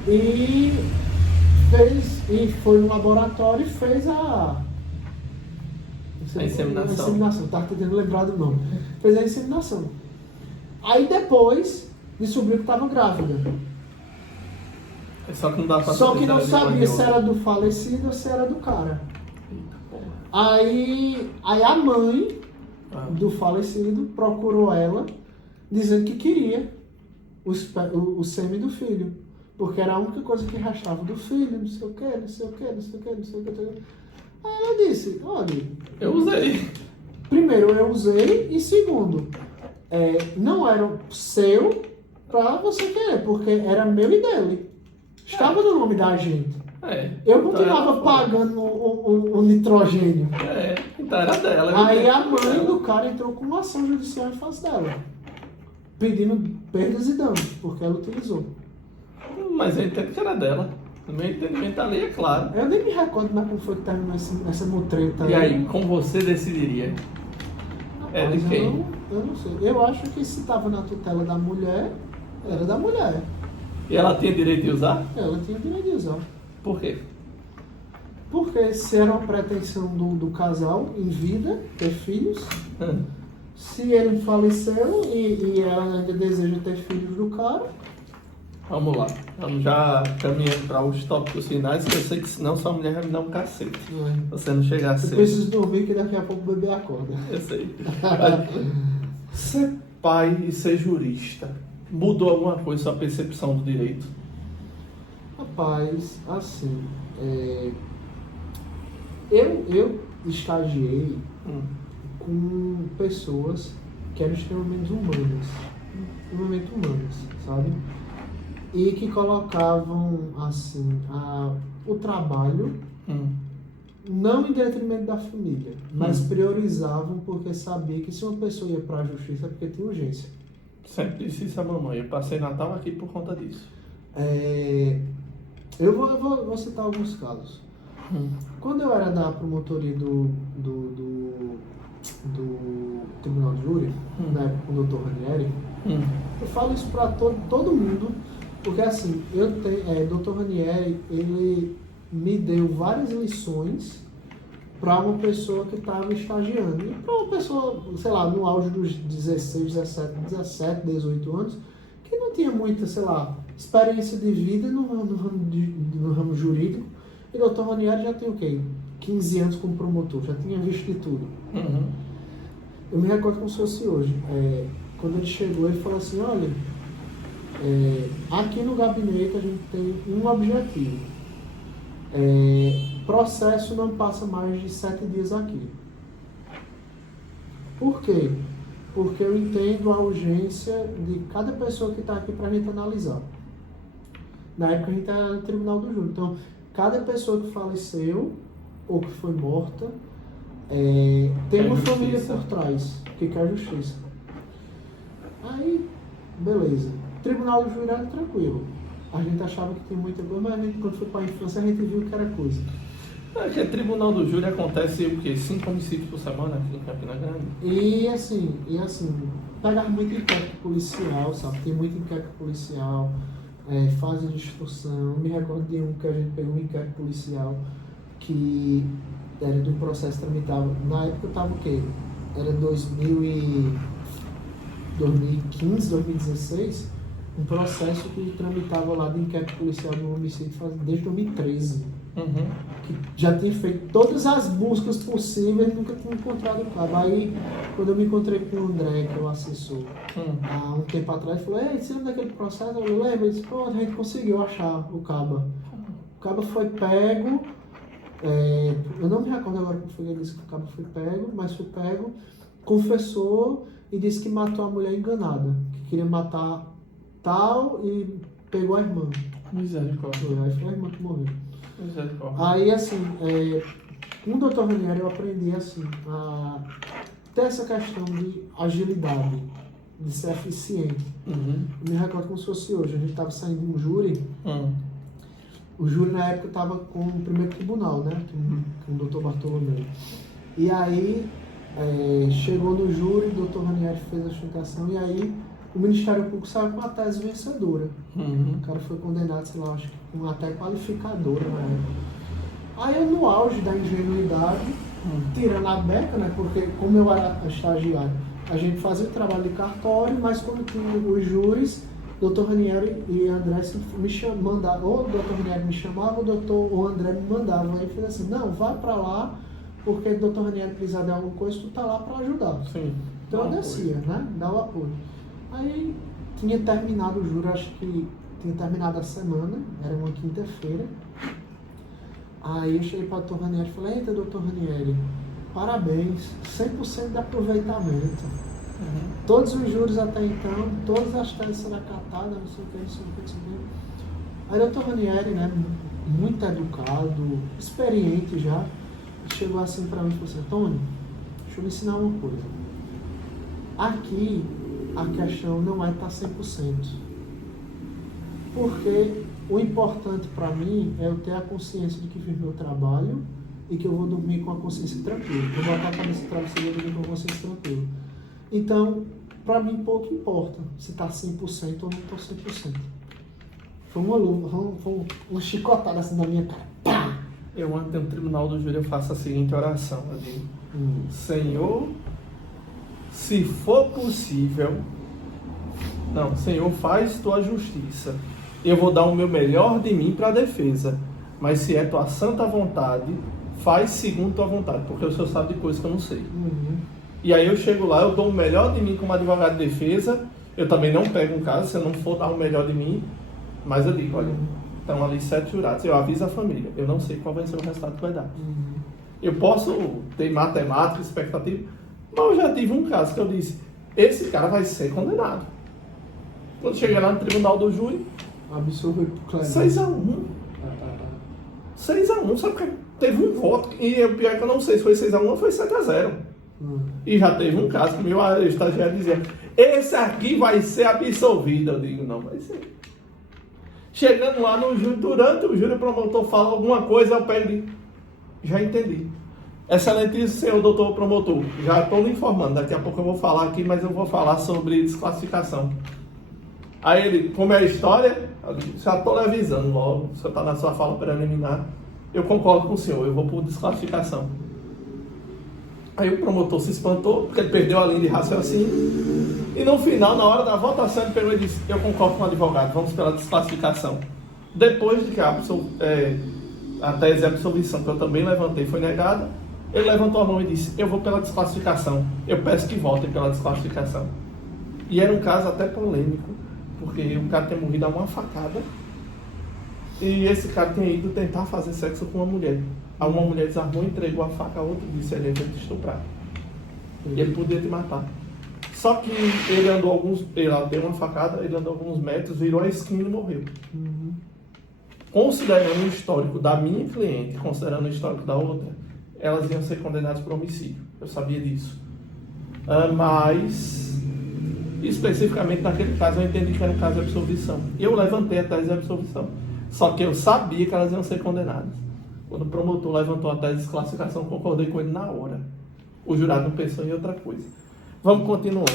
e foi no laboratório e fez a inseminação. Tá tentando lembrar do nome. Fez a inseminação. Aí depois descobriu que estava grávida. Só que não dá pra Só que não sabia se era do falecido ou se era do cara. Aí a mãe do falecido procurou ela, dizendo que queria o sêmen do filho. Porque era a única coisa que rachava do filho, não sei o que. Aí ela disse, olha... Eu usei. Primeiro, eu usei, e segundo, não era seu pra você querer, porque era meu e dele. Estava no nome da gente. Eu continuava pagando o nitrogênio. Então era dela. Aí a mãe do cara entrou com uma ação judicial em face dela, pedindo perdas e danos, porque ela utilizou. Mas eu entendo que era dela. No meu entendimento ali é claro. Eu nem me recordo mais como foi que terminou essa mutreta. E aí, como você decidiria? Rapaz, de quem? Eu não sei. Eu acho que se estava na tutela da mulher, era da mulher. E ela tinha direito de usar? Ela tinha direito de usar. Por quê? Porque se era uma pretensão do casal em vida, ter filhos, se ele faleceu e ela ainda deseja ter filhos do cara... Vamos lá. Vamos já caminhando para os tópicos finais, que eu sei que senão sua mulher vai me dar um cacete. Você não chegar cedo. Eu preciso dormir que daqui a pouco o bebê acorda. Eu sei. Ser pai e ser jurista mudou alguma coisa sua percepção do direito? Rapaz, assim, eu estagiei com pessoas que eram extremamente humanas, sabe? E que colocavam, assim, o trabalho, não em detrimento da família, mas priorizavam porque sabia que se uma pessoa ia para a justiça é porque tinha urgência. Sempre disse isso a mamãe. Eu passei Natal aqui por conta disso. Eu vou citar alguns casos. Quando eu era da promotoria do Tribunal de Júri, na época com o Dr. Ranieri, eu falo isso para todo mundo, porque assim, Dr. Ranieri, ele me deu várias lições para uma pessoa que estava estagiando. E para uma pessoa, sei lá, no auge dos 16, 17, 18 anos, que não tinha muita, sei lá, experiência de vida no ramo jurídico. E o Dr. Ranieri já tem o quê? 15 anos como promotor, já tinha visto de tudo. Eu me recordo como se fosse hoje. Quando ele chegou, ele falou assim, olha, aqui no gabinete a gente tem um objetivo. Processo não passa mais de 7 dias aqui. Por quê? Porque eu entendo a urgência de cada pessoa que está aqui para a gente analisar. Na época a gente era no Tribunal do Júri. Então, cada pessoa que faleceu ou que foi morta tem uma família por trás que quer justiça. Aí, beleza. Tribunal do Júri era tranquilo. A gente achava que tinha muita coisa, mas quando foi para a infância a gente viu que era coisa. Que Tribunal do Júri acontece o quê? 5 homicídios por semana aqui em Campina Grande? E assim, pegava muito inquérito policial, sabe? Tem muito inquérito policial, fase de instrução. Me recordo de um que a gente pegou um inquérito policial que era de um processo tramitado. Na época eu estava o quê? Era 2015, 2016, um processo que tramitava lá de inquérito policial no homicídio desde 2013. Que já tinha feito todas as buscas possíveis e nunca tinha encontrado o cabo. Aí, quando eu me encontrei com o André, que é o assessor, há um tempo atrás, ele falou, você lembra daquele processo? Eu lembro. Ele disse, a gente conseguiu achar o cabo. O cabo foi pego, eu não me recordo agora como foi que ele disse que o cabo foi pego, mas foi pego, confessou e disse que matou a mulher enganada, que queria matar tal e pegou a irmã. Misericórdia. Aí foi a irmã que morreu. Misericórdia. Aí, assim, com o Dr. Ranieri eu aprendi, assim, a ter essa questão de agilidade, de ser eficiente. Eu me recordo como se fosse hoje. A gente estava saindo de um júri. O júri, na época, estava com o primeiro tribunal, né? Com o Dr. Bartolomeu. E aí, Chegou no júri, o doutor Ranieri fez a explicação e aí o Ministério Público saiu com a tese vencedora. O cara foi condenado, sei lá, acho que com até qualificadora na época. Aí eu, no auge da ingenuidade, tirando a beca, né? Porque como eu era estagiário, a gente fazia o trabalho de cartório, mas quando tinha os júris, o doutor Ranieri e André me mandavam, ou o doutor Ranieri me chamava, o André me mandava. Aí eu falei assim, não, vai pra lá, porque o doutor Ranieri precisar de alguma coisa, tu tá lá pra ajudar. Sim. Então eu descia, né? Dava apoio. Aí tinha terminado o júri, acho que tinha terminado a semana, era uma quinta-feira. Aí eu cheguei para o doutor Ranieri e falei, eita, doutor Ranieri, parabéns, 100% de aproveitamento. Todos os juros até então, todas as teses serão catadas, não sei o que, não sei o que, não sei o que. Aí o doutor Ranieri, né, muito educado, experiente já, chegou assim para mim e falou assim, Antônio, deixa eu lhe ensinar uma coisa. Aqui, a questão não é estar 100%. Porque o importante para mim é eu ter a consciência de que fiz meu trabalho e que eu vou dormir com a consciência tranquila. Vou botar a cabeça no travesseiro e dormir com a consciência tranquila. Então, para mim pouco importa se está 100% ou não estou 100%. Foi uma luva, foi uma chicotada assim na minha cara. Pá! Eu, antes do tribunal do júri, eu faço a seguinte oração. Eu digo, Senhor, se for possível, Senhor, faz tua justiça. Eu vou dar o meu melhor de mim para a defesa. Mas se é tua santa vontade, faz segundo tua vontade. Porque o Senhor sabe de coisas que eu não sei. E aí eu chego lá, eu dou o melhor de mim como advogado de defesa. Eu também não pego um caso, se eu não for dar o melhor de mim. Mas eu digo, olha, estão ali 7 jurados. Eu aviso a família. Eu não sei qual vai ser o resultado que vai dar. Eu posso ter matemática, expectativa. Mas eu já tive um caso que eu disse, esse cara vai ser condenado. Quando cheguei lá no tribunal do júri, absorveu pro 6-1. 6-1, sabe que teve um voto, e o pior é que eu não sei se foi 6-1 ou foi 7-0. E já teve um caso que meu estagiário dizia, esse aqui vai ser absolvido. Eu digo, não vai ser. Chegando lá no júri, durante o júri, o promotor fala alguma coisa, eu pego e digo, já entendi. Excelentíssimo senhor doutor promotor, já estou lhe informando, daqui a pouco eu vou falar aqui, mas eu vou falar sobre desclassificação. Aí ele, como é a história, já estou lhe avisando logo, o senhor está na sua fala preliminar, eu concordo com o senhor, eu vou por desclassificação. Aí o promotor se espantou, porque ele perdeu a linha de raciocínio, e no final, na hora da votação, ele pegou e disse, eu concordo com o advogado, vamos pela desclassificação. Depois de que a tese de absolvição, que eu também levantei, foi negada, ele levantou a mão e disse, eu vou pela desclassificação, eu peço que voltem pela desclassificação. E era um caso até polêmico, porque o cara tinha morrido a uma facada, e esse cara tinha ido tentar fazer sexo com uma mulher. Aí uma mulher desarmou, entregou a faca, a outra disse, ele ia te estuprar. Ele podia te matar. Só que ele deu uma facada, ele andou alguns metros, virou a esquina e morreu. Considerando o histórico da minha cliente, considerando o histórico da outra, elas iam ser condenadas por homicídio. Eu sabia disso. Mas, especificamente naquele caso, eu entendi que era um caso de absolvição. Eu levantei a tese de absolvição. Só que eu sabia que elas iam ser condenadas. Quando o promotor levantou a tese de desclassificação, concordei com ele na hora. O jurado não pensou em outra coisa. Vamos continuando.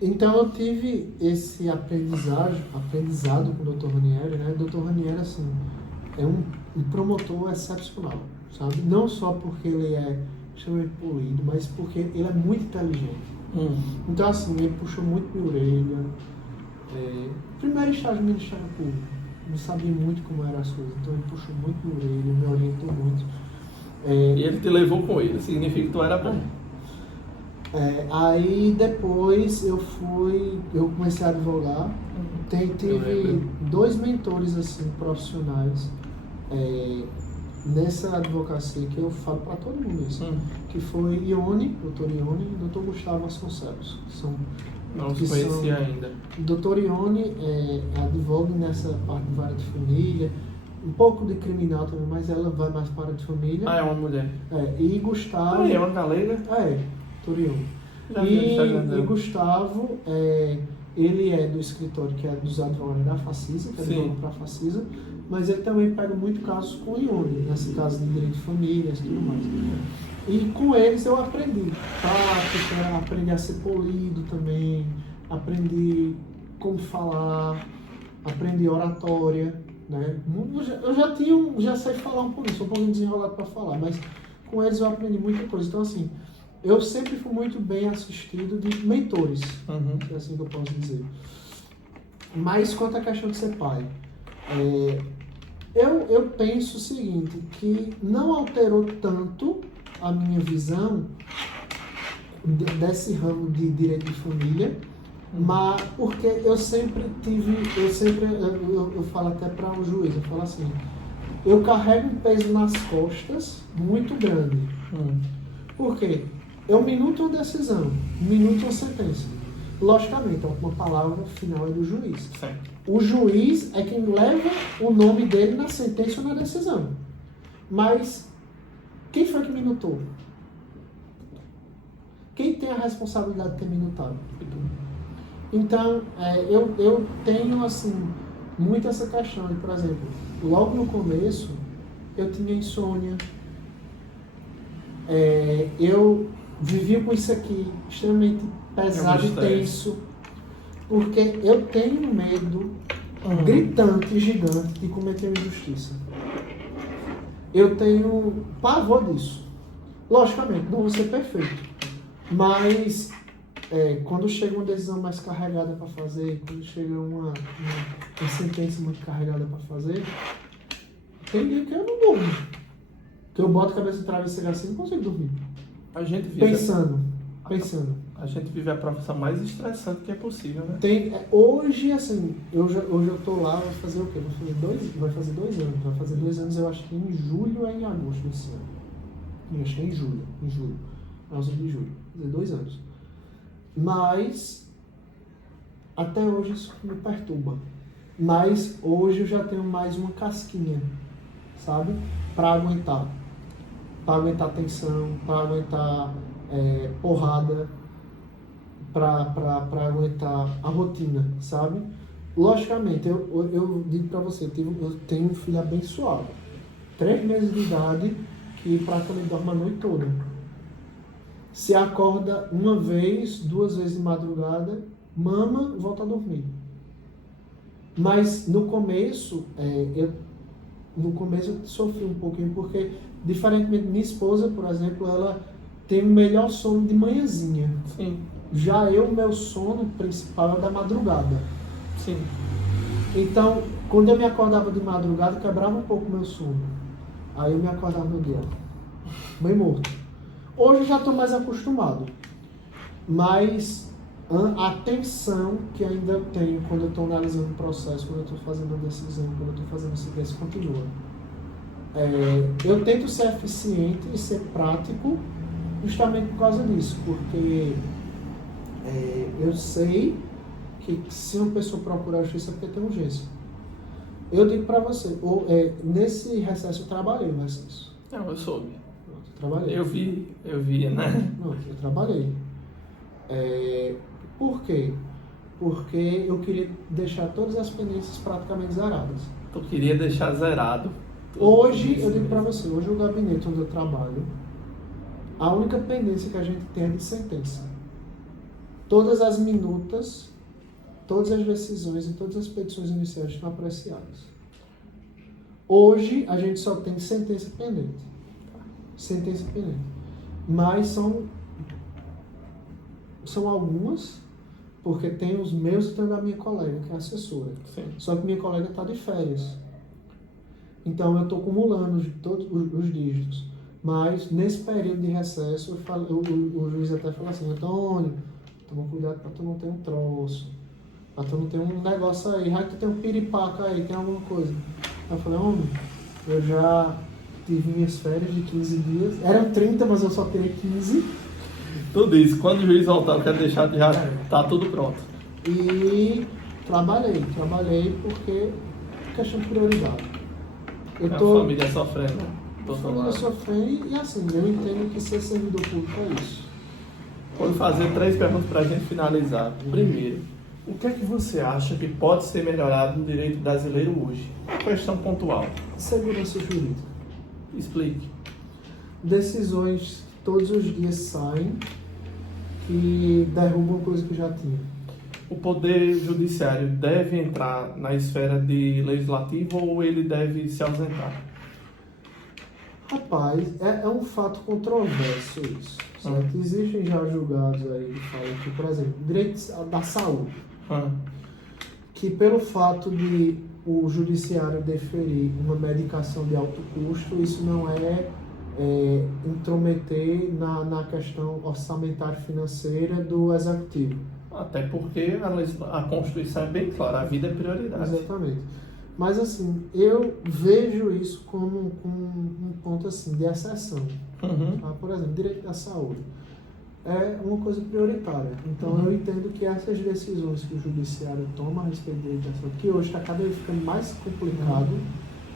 Então eu tive esse aprendizado com o Dr. Ranieri, né? O Dr. Ranieri, assim, é um promotor excepcional, sabe? Não só porque ele é extremamente polido, mas porque ele é muito inteligente. Então, assim, ele puxou muito minha orelha. Primeiro estágio no Ministério Público, não sabia muito como eram as coisas, então ele puxou muito minha orelha, me orientou muito. E ele te levou com ele, significa que tu era bom. Aí depois eu comecei a advogar, tive 2 mentores assim, profissionais nessa advocacia que eu falo para todo mundo isso, que foi Ione, doutor Ione e doutor Gustavo Vasconcelos, que são... Não se conhecia ainda. Doutor Ione advoga nessa parte de vara de família, um pouco de criminal também, mas ela vai mais para a de família. É uma mulher. E Gustavo... é uma galega. doutor Ione. E Gustavo, ele é do escritório que é dos advogados da Facisa, que é do para a Facisa, mas ele também pega muito casos com o Ione, nesse caso de direito de famílias e tudo mais. E com eles eu aprendi prática, aprendi a ser polido também, aprendi como falar, aprendi oratória, né? Eu já sei falar um pouquinho, sou um pouquinho desenrolado para falar, mas com eles eu aprendi muita coisa. Então, assim, eu sempre fui muito bem assistido de mentores, é assim que eu posso dizer. Mas quanto à questão de ser pai, eu penso o seguinte, que não alterou tanto a minha visão desse ramo de direito de família, mas porque eu falo até para um juiz, eu falo assim, eu carrego um peso nas costas muito grande. Por quê? Eu minuto uma decisão, minuto uma sentença. Logicamente, a última palavra final é do juiz. Sim. O juiz é quem leva o nome dele na sentença ou na decisão. Mas quem foi que minutou? Quem tem a responsabilidade de ter minutado? Então, eu tenho, assim, muito essa questão. Por exemplo, logo no começo, eu tinha insônia. Eu vivia com isso aqui, extremamente pesado e tenso. Porque eu tenho medo gritante e gigante de cometer injustiça. Eu tenho pavor disso. Logicamente, não vou ser perfeito. Mas quando chega uma decisão mais carregada para fazer, quando chega uma sentença muito carregada para fazer, tem dia que eu não durmo. Que eu boto a cabeça no travesseiro assim e não consigo dormir. A gente vive Pensando. A gente vive a profissão mais estressante que é possível, né? Hoje, assim, hoje eu tô lá, vai fazer o quê? Vai fazer 2 anos. Vai fazer 2 anos, eu acho que em julho ou em agosto desse ano. Eu acho que é em julho. 11 de julho. Vai fazer 2 anos. Mas, até hoje isso me perturba. Mas, hoje eu já tenho mais uma casquinha, sabe? Para aguentar. Para aguentar tensão, para aguentar porrada, para aguentar a rotina, sabe? Logicamente, eu digo para você, eu tenho um filho abençoado. 3 meses de idade que praticamente dorme a noite toda. Se acorda 1 vez, 2 vezes de madrugada, mama e volta a dormir. Mas no começo, eu sofri um pouquinho, porque, diferentemente de minha esposa, por exemplo, ela tem o melhor sono de manhãzinha. Sim. Já meu sono principal é da madrugada. Sim. Então, quando eu me acordava de madrugada, quebrava um pouco o meu sono. Aí eu me acordava no dia, bem morto. Hoje eu já estou mais acostumado. Mas a tensão que ainda eu tenho quando eu estou analisando o processo, quando eu estou fazendo a decisão, quando eu estou fazendo esse teste, continua. Eu tento ser eficiente e ser prático justamente por causa disso, porque eu sei que se uma pessoa procura a justiça é porque tem urgência. Eu digo para você, nesse recesso eu trabalhei no recesso. Não, eu soube. Eu trabalhei. Eu vi, né? Não, eu trabalhei. Por quê? Porque eu queria deixar todas as pendências praticamente zeradas. Tu queria deixar zerado? Hoje, eu digo para você, hoje o gabinete onde eu trabalho, a única pendência que a gente tem é de sentença. Todas as minutas, todas as decisões e todas as petições iniciais estão apreciadas. Hoje, a gente só tem sentença pendente. Sentença pendente. Mas são algumas, porque tem os meus e tem da minha colega, que é assessora. Sim. Só que minha colega está de férias. Então, eu estou acumulando todos os dígitos. Mas, nesse período de recesso, o juiz até falou assim, Antônio, toma cuidado para tu não ter um troço, para tu não ter um negócio aí, já que tu tem um piripaca aí, tem alguma coisa. Aí eu falei, homem, eu já tive minhas férias de 15 dias, eram 30, mas eu só tirei 15. Tudo isso, quando o juiz voltar, eu quero deixar já tá tudo pronto. E trabalhei porque questão de prioridade. A família sofrendo. A família sofrendo e assim, eu entendo que ser servidor público é isso. Vou fazer 3 perguntas para a gente finalizar. Primeiro, O que é que você acha que pode ser melhorado no direito brasileiro hoje? Uma questão pontual. Segurança jurídica. Explique. Decisões todos os dias saem que derrubam coisa que já tinha. O Poder Judiciário deve entrar na esfera de legislativo ou ele deve se ausentar? Rapaz, é um fato controverso isso. Certo? Existem já julgados aí que falam que, por exemplo, direitos da saúde, que pelo fato de o judiciário deferir uma medicação de alto custo, isso não é intrometer na questão orçamentária financeira do executivo. Até porque a Constituição é bem clara, a vida é prioridade. Exatamente. Mas assim, eu vejo isso como um ponto assim, de exceção. Tá? Por exemplo, direito da saúde é uma coisa prioritária. Então eu entendo que essas decisões que o judiciário toma a respeito do direito da saúde, que hoje está cada vez ficando mais complicado,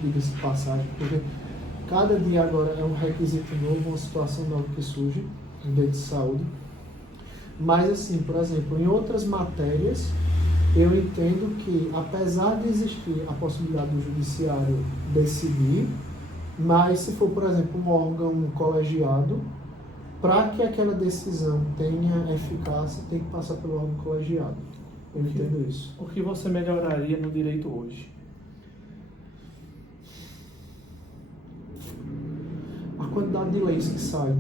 diga-se de passagem, porque cada dia agora é um requisito novo, uma situação nova que surge no direito de saúde. Mas assim, por exemplo, em outras matérias, eu entendo que, apesar de existir a possibilidade do judiciário decidir, mas se for, por exemplo, um órgão colegiado, para que aquela decisão tenha eficácia, tem que passar pelo órgão colegiado. Eu entendo isso. O que você melhoraria no direito hoje? A quantidade de leis que saem.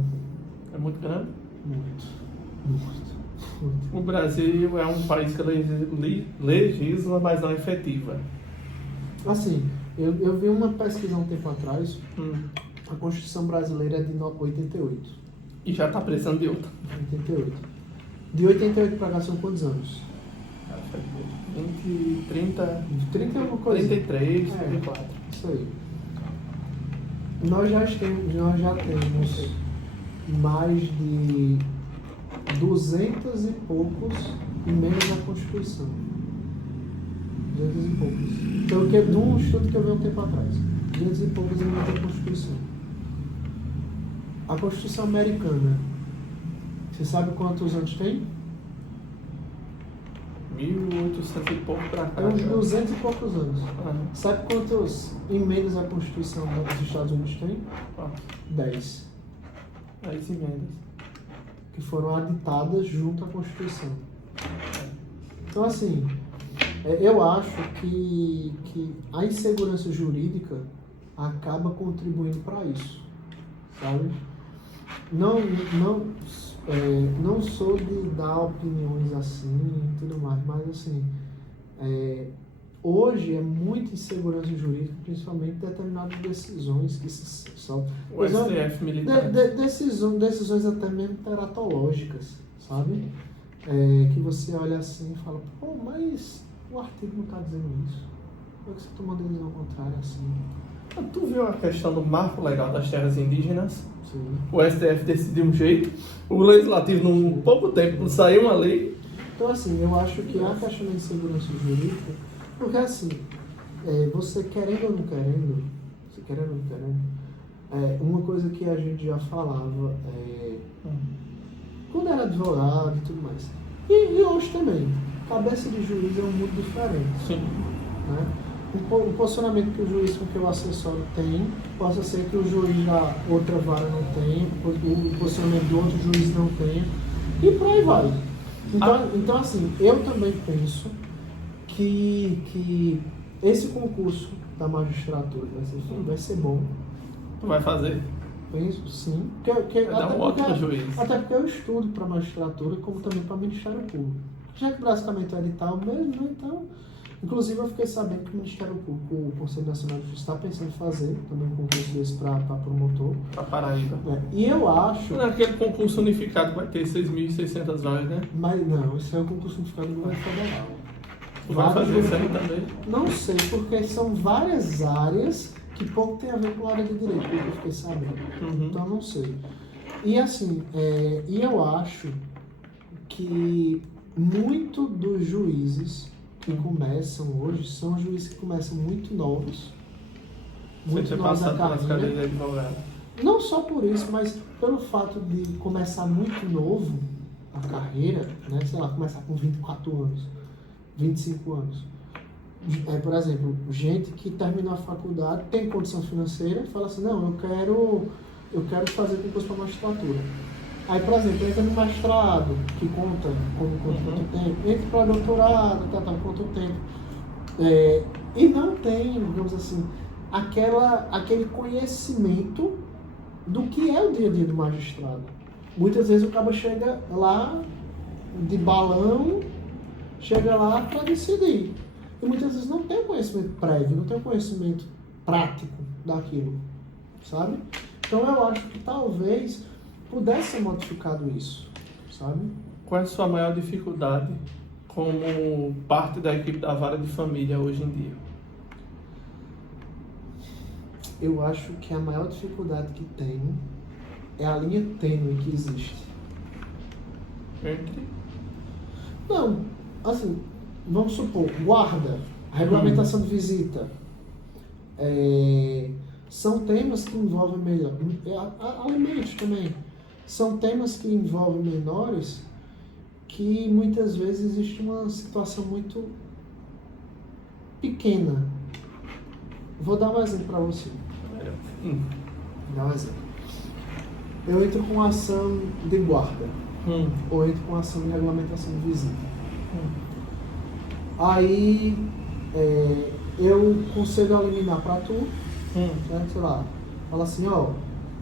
É muito grande? Muito. O Brasil é um país que legisla, mas não efetiva. Assim, eu vi uma pesquisa há um tempo atrás, a Constituição brasileira é de 88. E já está precisando de outra. 88. De 88 para cá são quantos anos? 20, 30... 30 é alguma coisa? 33, 34. Isso aí. Nós já temos mais de 200 e poucos emendas à Constituição. 200 e poucos. Então, de um estudo que eu vi um tempo atrás. 200 e poucos emendas à Constituição. A Constituição americana, você sabe quantos anos tem? 1800 e pouco para cá. É uns 200 e poucos anos. Uhum. Sabe quantas emendas à Constituição dos Estados Unidos tem? 10. 10 emendas. Que foram aditadas junto à Constituição. Então, assim, eu acho que a insegurança jurídica acaba contribuindo para isso, sabe? Não sou de dar opiniões assim e tudo mais, mas assim, hoje é muita insegurança jurídica, principalmente determinadas decisões que se soltam. O STF militar. Decisões até mesmo teratológicas, sabe? Que você olha assim e fala, pô, mas o artigo não está dizendo isso. Por que você tomou uma decisão contrária assim? Tu viu a questão do marco legal das terras indígenas? Sim. O STF decidiu um jeito, o Legislativo, num pouco tempo, saiu uma lei. Então, assim, eu acho que a questão da insegurança jurídica, porque assim, você querendo ou não querendo, uma coisa que a gente já falava, quando era advogado e tudo mais, e hoje também, cabeça de juiz é um mundo diferente. Sim. Né? O posicionamento que o juiz com que o acessório tem, possa ser que o juiz da outra vara não tenha, o posicionamento do outro juiz não tenha, e por aí vai. Então assim, eu também penso que esse concurso da magistratura vai ser bom. Tu vai fazer? Penso, sim. Vai dar um ótimo juiz. Até porque eu estudo para magistratura, como também para Ministério Público. Já que basicamente é edital mesmo, então... Inclusive, eu fiquei sabendo que o Ministério Público, o Conselho Nacional de Justiça, está pensando em fazer também um concurso desse para promotor. Para Paraíba. E eu acho... Naquele concurso unificado vai ter 6.600 vagas, né? Mas não, esse é o concurso unificado do governo federal. Tu vai fazer isso aí também? Não sei, porque são várias áreas que pouco tem a ver com a área de direito, que eu fiquei sabendo. Então, não sei. E assim, eu acho que muito dos juízes que começam hoje são juízes que começam muito novos. Muito novos da carreira. Não só por isso, mas pelo fato de começar muito novo a carreira, né? Sei lá, começar com 24 anos. 25 anos. Por exemplo, gente que terminou a faculdade, tem condição financeira, fala assim, não, eu quero fazer concurso para magistratura. Aí, por exemplo, entra no mestrado, que conta quanto tempo, entra para doutorado, quanto tempo. E não tem, digamos assim, aquele conhecimento do que é o dia a dia do magistrado. Muitas vezes o cara chega lá de balão, chega lá para decidir. E muitas vezes não tem o conhecimento prévio, não tem o conhecimento prático daquilo, sabe? Então eu acho que talvez pudesse ser modificado isso, sabe? Qual é a sua maior dificuldade como parte da equipe da Vara de Família hoje em dia? Eu acho que a maior dificuldade que tem é a linha tênue que existe. Entre? Não, assim, vamos supor, guarda, regulamentação de visita, são temas que envolvem melhor, alimentos também, são temas que envolvem menores que muitas vezes existe uma situação muito pequena. Vou dar um exemplo para você. Vou dar um exemplo. Eu entro com ação de guarda, ou entro com ação de regulamentação de visita. Aí eu concedo a liminar para tu, certo? Sei lá, fala assim, ó,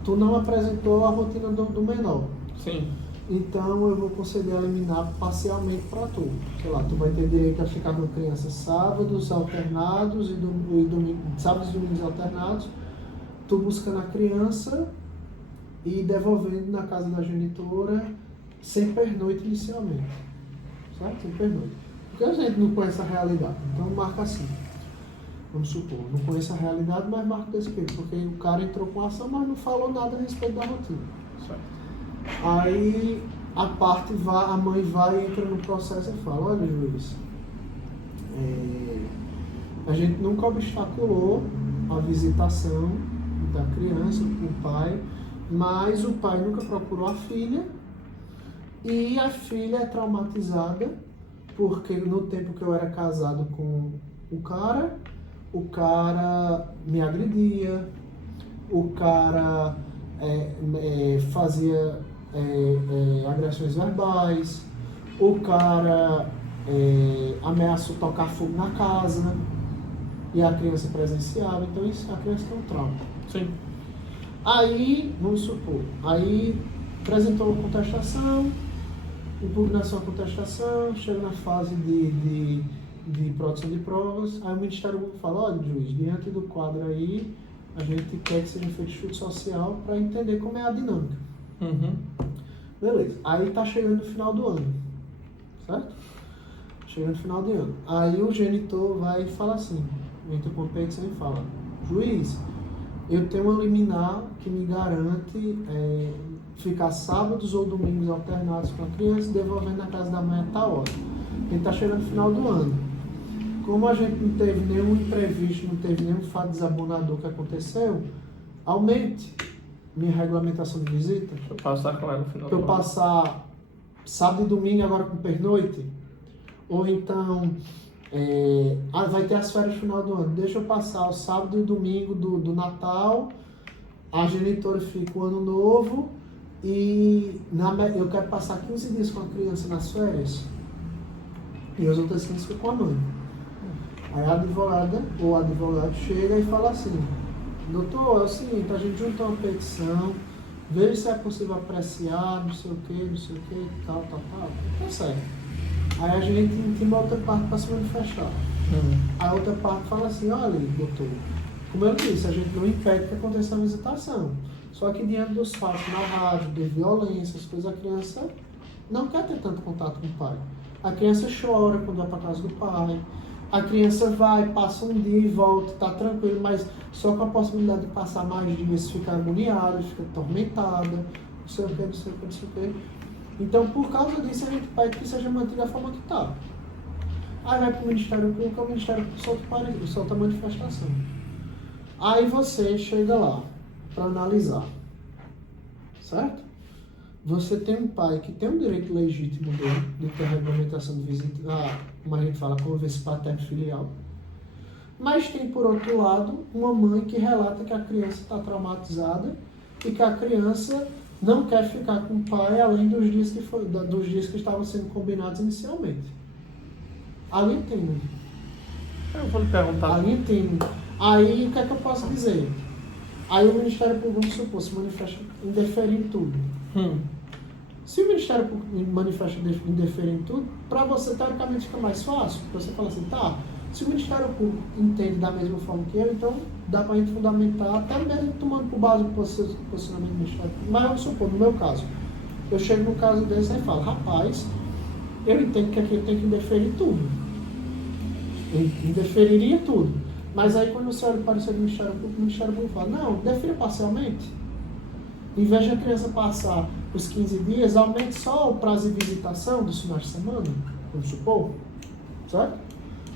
tu não apresentou a rotina do menor. Sim. Então eu vou conceder a liminar parcialmente para tu. Sei lá, tu vai ter direito a ficar com criança sábados alternados e sábados e domingos alternados, tu buscando a criança e devolvendo na casa da genitora sem pernoite inicialmente. Certo? Sem pernoite. Porque a gente não conhece a realidade, então marca assim. Vamos supor, não conheço a realidade, mas marca desse jeito, porque o cara entrou com a ação, mas não falou nada a respeito da rotina. Certo. Aí a mãe vai, entra no processo e fala, olha juiz, a gente nunca obstaculou a visitação da criança com o pai, mas o pai nunca procurou a filha e a filha é traumatizada porque no tempo que eu era casado com o cara me agredia, o cara fazia agressões verbais, o cara ameaçou tocar fogo na casa e a criança presenciava, então isso, a criança tem um trauma. Sim. Aí, vamos supor, apresentou a contestação, impugnação à contestação, chega na fase de produção de provas, aí o Ministério Público fala, olha juiz, diante do quadro aí, a gente quer que seja feito estudo social para entender como é a dinâmica. Beleza. Aí tá chegando no final do ano, certo? Chegando no final do ano. Aí o genitor vai e fala assim, entra com a petição e fala, juiz, eu tenho uma liminar que me garante ficar sábados ou domingos alternados com a criança e devolvendo na casa da mãe a tal hora. Ele tá chegando no final do ano. Como a gente não teve nenhum imprevisto, não teve nenhum fato desabonador que aconteceu, aumente minha regulamentação de visita. Deixa eu passar com ela no final. Para eu passar sábado e domingo agora com pernoite. Ou então, vai ter as férias no final do ano. Deixa eu passar o sábado e domingo do Natal, a genitora fica o ano novo e eu quero passar 15 dias com a criança nas férias e as outras 15 ficam com a mãe. Aí a advogada ou advogado chega e fala assim, doutor, é o seguinte, a gente juntou uma petição, veja se é possível apreciar, não sei o que, tal. Tá certo. Aí a gente intima a outra parte para se manifestar. A outra parte fala assim, olha, doutor, como eu disse, a gente não impede que aconteça a visitação. Só que diante dos fatos narrados, de violência, as coisas, a criança não quer ter tanto contato com o pai. A criança chora quando vai para casa do pai. A criança vai, passa um dia e volta, tá tranquilo, mas só com a possibilidade de passar mais dias, fica agoniada, fica atormentada, não sei o que. Então, por causa disso, a gente pede que seja mantida a forma que está. Aí vai para o Ministério Público, o Ministério Público solta a manifestação. Aí você chega lá para analisar, certo? Você tem um pai que tem um direito legítimo de ter regulamentação de visita, como a gente fala, convivência paterno-filial. Mas tem, por outro lado, uma mãe que relata que a criança está traumatizada e que a criança não quer ficar com o pai além dos dias que estavam sendo combinados inicialmente. Ali tem. Eu vou lhe perguntar. Ali tem. Aí, o que é que eu posso dizer? Aí o Ministério Público, vamos supor, se manifesta interferir em tudo. Se o Ministério Público manifesta interferir em tudo, para você, teoricamente, fica mais fácil. Porque você fala assim, tá, se o Ministério Público entende da mesma forma que eu, então dá para a gente fundamentar, até mesmo tomando por base o posicionamento do Ministério Público. Mas vamos supor, no meu caso, eu chego no caso desse e falo, rapaz, eu entendo que aqui eu tenho que interferir em tudo. Eu interferiria em tudo. Mas aí quando você olha para o Ministério Público fala, não, defira parcialmente. Em vez de a criança passar os 15 dias, aumente só o prazo de visitação dos finais de semana, vamos supor, certo?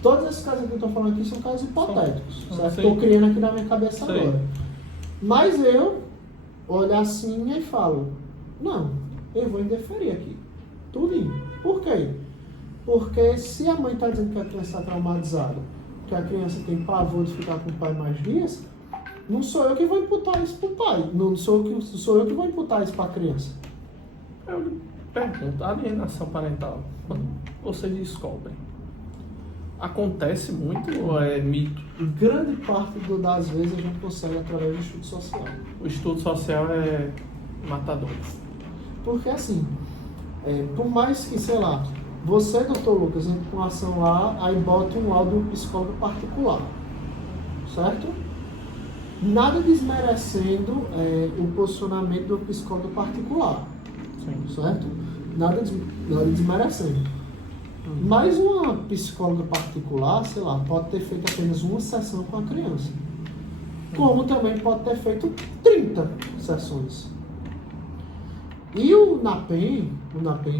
Todos esses casos que eu estou falando aqui são casos hipotéticos, certo? Estou criando aqui na minha cabeça agora. Mas eu olho assim e falo, não, eu vou interferir aqui, tudinho. Por quê? Porque se a mãe está dizendo que a criança está traumatizada, que a criança tem pavor de ficar com o pai mais dias, não sou eu que vou imputar isso para o pai. Não sou eu que vou imputar isso para a criança. Eu lhe pergunto, a alienação parental, quando vocês descobrem, acontece muito ou é mito? Grande parte das vezes a gente consegue através do estudo social. O estudo social é matador. Porque assim, por mais que, sei lá, você, doutor Lucas, entra com ação lá, aí bota um laudo do psicólogo particular, certo? Nada desmerecendo o posicionamento do psicólogo particular, certo? Nada desmerecendo. Mas uma psicóloga particular, sei lá, pode ter feito apenas uma sessão com a criança. Como também pode ter feito 30 sessões. E o NAPEM,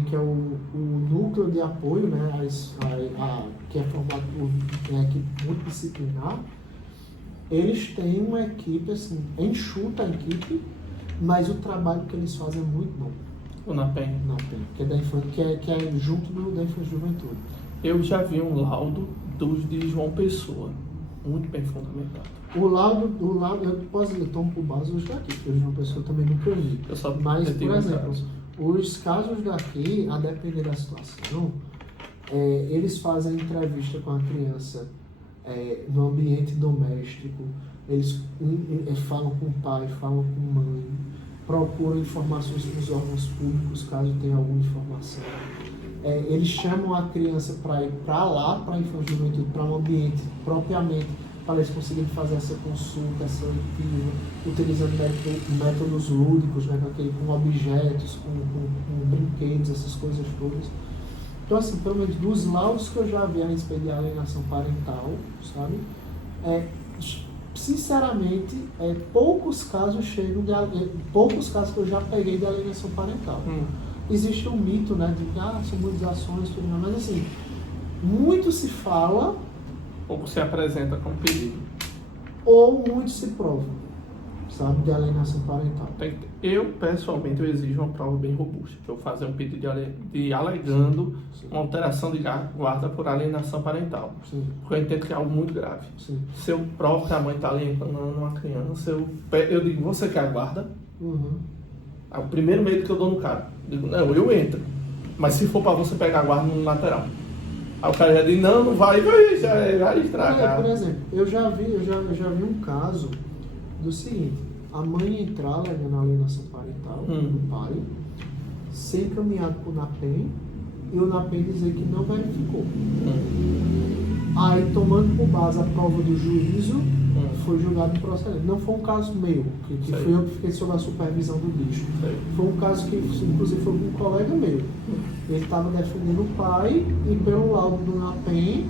que é o núcleo de apoio, né, que é formado por uma equipe multidisciplinar, eles têm uma equipe, assim, enxuta a equipe, mas o trabalho que eles fazem é muito bom. O NAPEM? NAPEM, que é, da infância, que é junto da Infância e Juventude. Eu já vi um laudo dos de João Pessoa, muito bem fundamentado. O laudo, eu tomo por base os daqui, porque o João Pessoa também nunca vi. Mas, por exemplo, os casos daqui, a depender da situação, eles fazem entrevista com a criança no ambiente doméstico, eles falam com o pai, falam com a mãe, procuram informações com os órgãos públicos, caso tenha alguma informação. Eles chamam a criança para ir para lá, para a Infância e Juventude, para um ambiente propriamente, para eles conseguirem fazer essa consulta, essa leitura, utilizando métodos lúdicos, né, com objetos, com brinquedos, essas coisas todas. Então, assim, pelo menos dos laudos que eu já vi a respeito de alienação parental, sabe? Sinceramente, poucos casos poucos casos que eu já peguei de alienação parental. Existe um mito, né, de que são muitas ações, tudo mais, mas assim, muito se fala, pouco se apresenta como perigo. Ou muito se prova, sabe, de alienação parental. Eu, pessoalmente, eu exijo uma prova bem robusta. Eu fazer um pedido de alegando uma alteração de guarda por alienação parental. Sim. Porque eu entendo que é algo muito grave. Sim. Se eu provo que a mãe está alienando uma criança, eu digo, você quer a guarda? Uhum. É o primeiro medo que eu dou no cara. Eu digo, não, eu entro. Mas se for para você pegar a guarda no lateral. Aí o cara já diz, não vai estragar. Por exemplo, eu já vi um caso do seguinte: a mãe entrar alegando alienação parental do pai, ser encaminhado para o NAPEM e o NAPEM dizer que não verificou. Aí, tomando por base a prova do juízo, foi julgado improcedente. Não foi um caso meu, que fui eu que fiquei sob a supervisão do bicho. Foi um caso que, inclusive, foi com um colega meu. Ele estava defendendo o pai e, pelo laudo do NAPEM,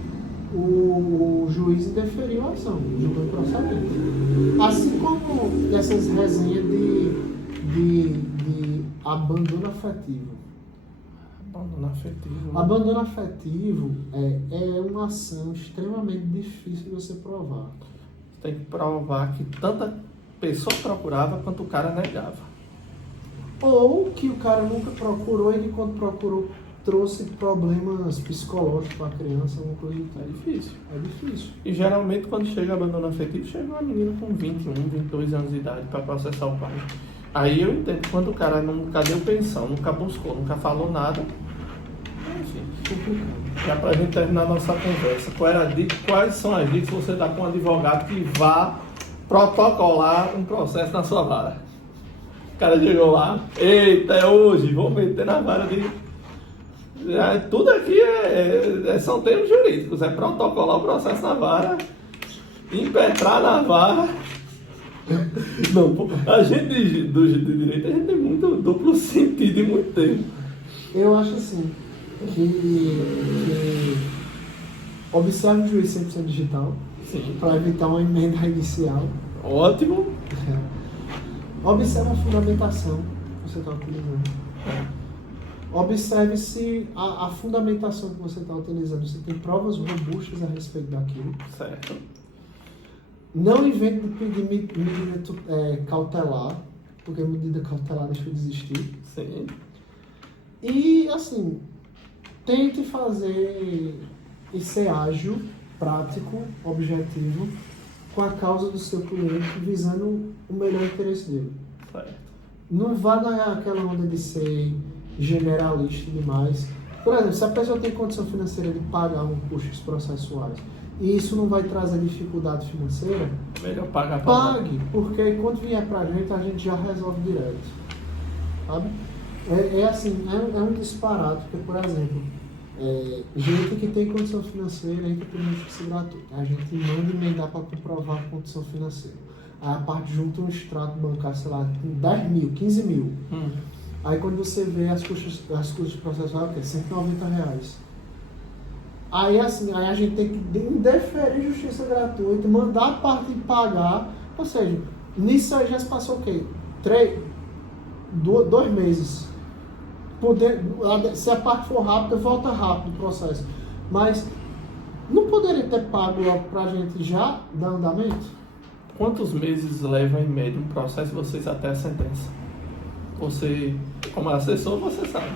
o juiz indeferiu a ação, julgou improcedente. Assim como dessas resenhas de abandono afetivo. Abandono afetivo é uma ação extremamente difícil de você provar. Você tem que provar que tanta pessoa procurava quanto o cara negava. Ou que o cara nunca procurou e que quando procurou trouxe problemas psicológicos para a criança, alguma coisa do tipo. É difícil. É difícil. E geralmente quando chega abandono afetivo, chega uma menina com 21, 22 anos de idade para processar o pai. Aí eu entendo, quando o cara nunca deu pensão, nunca buscou, nunca falou nada, enfim. Complicado. Já para a gente terminar a nossa conversa, quais são as dicas que você dá para um advogado que vá protocolar um processo na sua vara? O cara chegou lá, eita, é hoje, vou meter na vara de... Tudo aqui são termos jurídicos, é protocolar o processo na vara, impetrar na vara. Não, pô, a gente do direito, a gente tem muito duplo sentido e muito tempo. Eu acho assim, que observe o juiz 100% digital, para evitar uma emenda inicial. Ótimo. Observe a fundamentação que você está utilizando. Observe se a fundamentação que você está utilizando, você tem provas robustas a respeito daquilo. Certo. Não invente de pedir medida cautelar, porque a medida cautelar deixou de existir. Sim. E, assim, tente fazer e ser ágil, prático, objetivo, com a causa do seu cliente, visando o melhor interesse dele. Certo. Não vá naquela onda de ser generalista demais. Por exemplo, se a pessoa tem condição financeira de pagar um custos processuais e isso não vai trazer dificuldade financeira, melhor pagar para pague, porque quando vier pra gente, a gente já resolve direto. Sabe? É um disparate, porque, por exemplo, gente que tem condição financeira entra por justiça gratuita. A gente manda emendar para comprovar a condição financeira. Aí a parte junta um extrato bancário, sei lá, com 10 mil, 15 mil. Aí quando você vê as custas processuais, é R$190. Aí assim, aí a gente tem que indeferir justiça gratuita, mandar a parte pagar, ou seja, nisso aí já se passou o quê? 2 meses. Se a parte for rápida, volta rápido o processo. Mas não poderia ter pago logo pra gente já dar andamento? Quantos meses leva em média um processo vocês até a sentença? Você, como assessor, você sabe.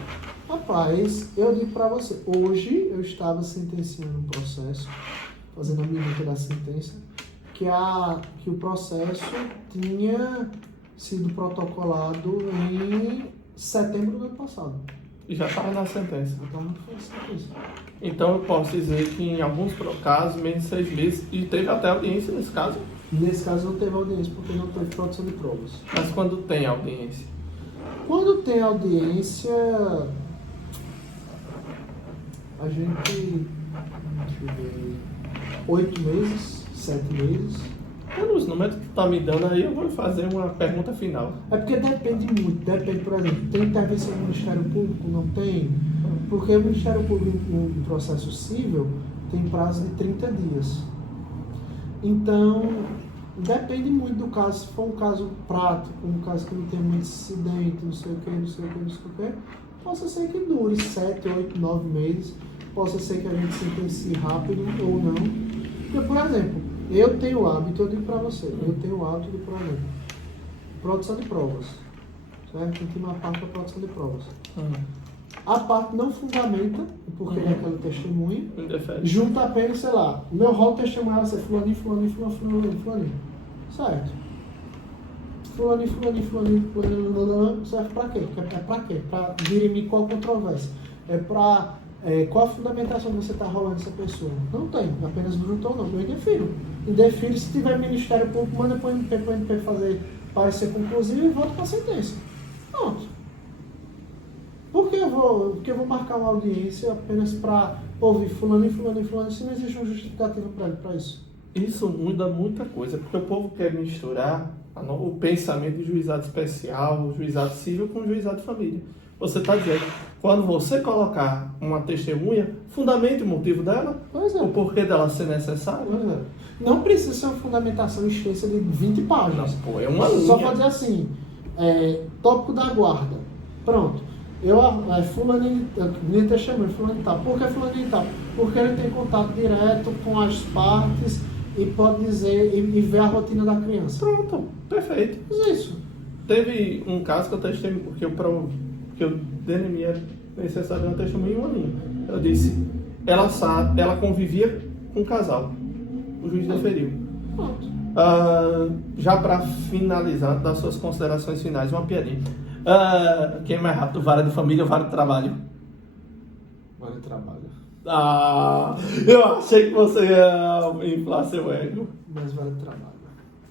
Rapaz, eu digo pra você, hoje eu estava sentenciando um processo, fazendo a minuta da sentença, que o processo tinha sido protocolado em setembro do ano passado. E já estava na sentença. Então não foi sentença. Então eu posso dizer que em alguns casos, menos de 6 meses, e teve até audiência nesse caso? Nesse caso não teve audiência, porque não teve produção de provas. Mas quando tem audiência? Quando tem audiência, a gente, deixa eu ver, 8 meses, 7 meses. Pelos números que tu tá me dando aí, eu vou fazer uma pergunta final. É porque depende muito, por exemplo, tem intervenção do Ministério Público? Não tem? Porque o Ministério Público em processo civil tem prazo de 30 dias. Então, depende muito do caso. Se for um caso prático, um caso que não tem muito incidente, não sei o que, possa ser que dure 7, 8, 9 meses, possa ser que a gente sentencie rápido ou não. Porque, por exemplo, eu tenho o hábito, eu digo para você, de, por exemplo, produção de provas. Certo? Tem uma parte da produção de provas. A parte não fundamenta, porque é aquela testemunha, junta apenas, sei lá, meu rol testemunhal vai ser fulaninho, certo? Fulaninho, serve pra quê? É pra quê? Pra dirimir qual controvérsia. Qual a fundamentação que você está rolando essa pessoa? Não tem, apenas juntou ou não. Eu indefiro, se tiver Ministério Público, manda para o MP fazer parecer conclusivo e volta para a sentença. Pronto. Por que eu vou marcar uma audiência apenas para ouvir fulano, se não existe um justificativo para isso? Isso muda muita coisa, porque o povo quer misturar o pensamento de juizado especial, o juizado civil com o juizado de família. Você está dizendo, quando você colocar uma testemunha, fundamente o motivo dela, o porquê dela ser necessária. Não precisa ser uma fundamentação extensa de 20 páginas. Não, pô, é uma linha. Só para dizer assim, tópico da guarda. Pronto. Fulaninho, minha testemunha, fulaninho tal. Por que fulaninho tal? Porque ele tem contato direto com as partes e pode dizer e ver a rotina da criança. Pronto, perfeito. Mas é isso. Teve um caso que eu testemunhei, que eu necessário de uma testemunha em um aninho. Eu disse, ela convivia com o casal. O juiz deferiu. Pronto. Já para finalizar, das suas considerações finais, uma piadinha. Quem é mais rápido, vara de família ou vara de trabalho? Vara de trabalho. Eu achei que você ia inflar seu ego. Mas vara de trabalho.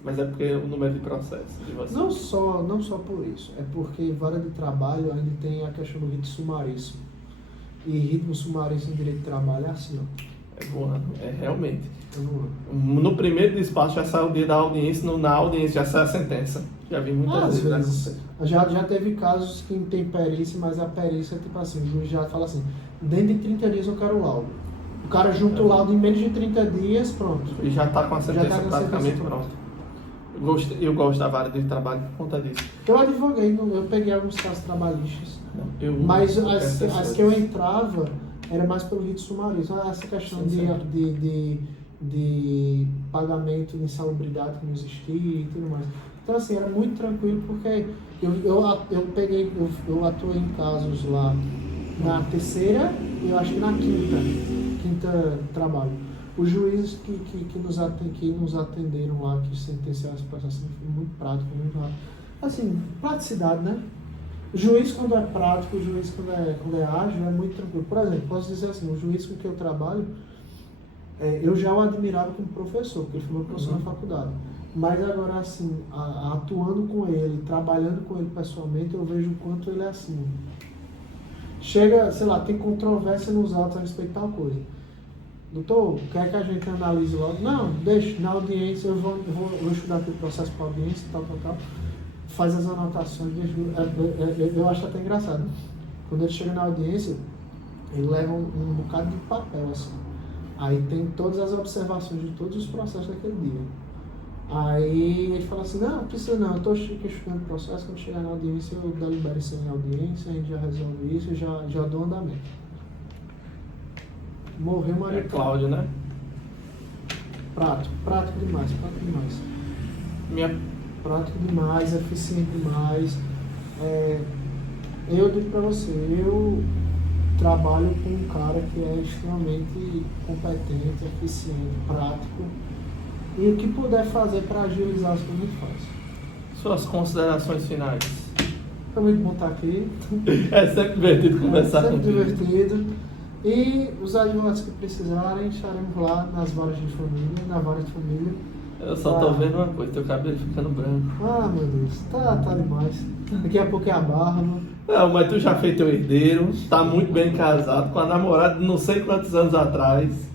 Mas é porque o número de processo de você. Não só por isso. É porque vara de trabalho ainda tem a questão do rito sumaríssimo. E ritmo sumaríssimo em direito de trabalho é assim, ó. É voando, realmente. No primeiro despacho já sai o dia da audiência, na audiência já sai a sentença. Já vi muitas vezes. Já teve casos que tem perícia, mas a perícia é tipo assim, o juiz já fala assim, dentro de 30 dias eu quero o laudo. O cara junta o laudo em menos de 30 dias, pronto. E já está com a sentença praticamente pronta. Eu gosto da vara de trabalho por conta disso. Eu advoguei, eu peguei alguns casos trabalhistas, mas as que eu entrava era mais pelo rito sumaríssimo. Essa questão de pagamento de insalubridade que não existia e tudo mais. Então, assim, era muito tranquilo, porque eu atuei em casos lá na terceira e eu acho que na quinta trabalho. Os juízes que nos atenderam lá, que sentenciaram esse processo, foi muito prático, muito rápido. Assim, praticidade, né? O juiz, quando é prático, o juiz, quando é ágil, é muito tranquilo. Por exemplo, posso dizer assim, o juiz com que eu trabalho, eu já o admirava como professor, porque ele foi meu professor na faculdade. Mas agora, assim, atuando com ele, trabalhando com ele pessoalmente, eu vejo o quanto ele é assim. Chega, sei lá, tem controvérsia nos autos a respeito de tal coisa. Doutor, quer que a gente analise logo? Não, deixa, na audiência, eu vou estudar aqui o processo para audiência, tal. Faz as anotações, eu acho até engraçado. Quando ele chega na audiência, ele leva um bocado de papel, assim. Aí tem todas as observações de todos os processos daquele dia. Aí ele fala assim, não precisa não, eu estou estudando o processo, quando chegar na audiência eu delibero isso em audiência, a gente já resolve isso e já dou andamento. Morreu Maria Cláudio, né? Prático demais. Prático demais, eficiente demais. Eu digo pra você, eu trabalho com um cara que é extremamente competente, eficiente, prático. E o que puder fazer para agilizar as coisas, faz. Suas considerações finais. Foi muito bom estar aqui. É sempre divertido conversar com você. Sempre divertido. E os advogados que precisarem, estaremos lá nas varas de família, na vara de família. Eu só tô vendo uma coisa, teu cabelo ficando branco. Meu Deus, tá demais. Daqui a pouco é a barba. Não, mas tu já fez teu herdeiro, tá muito bem casado, com a namorada de não sei quantos anos atrás.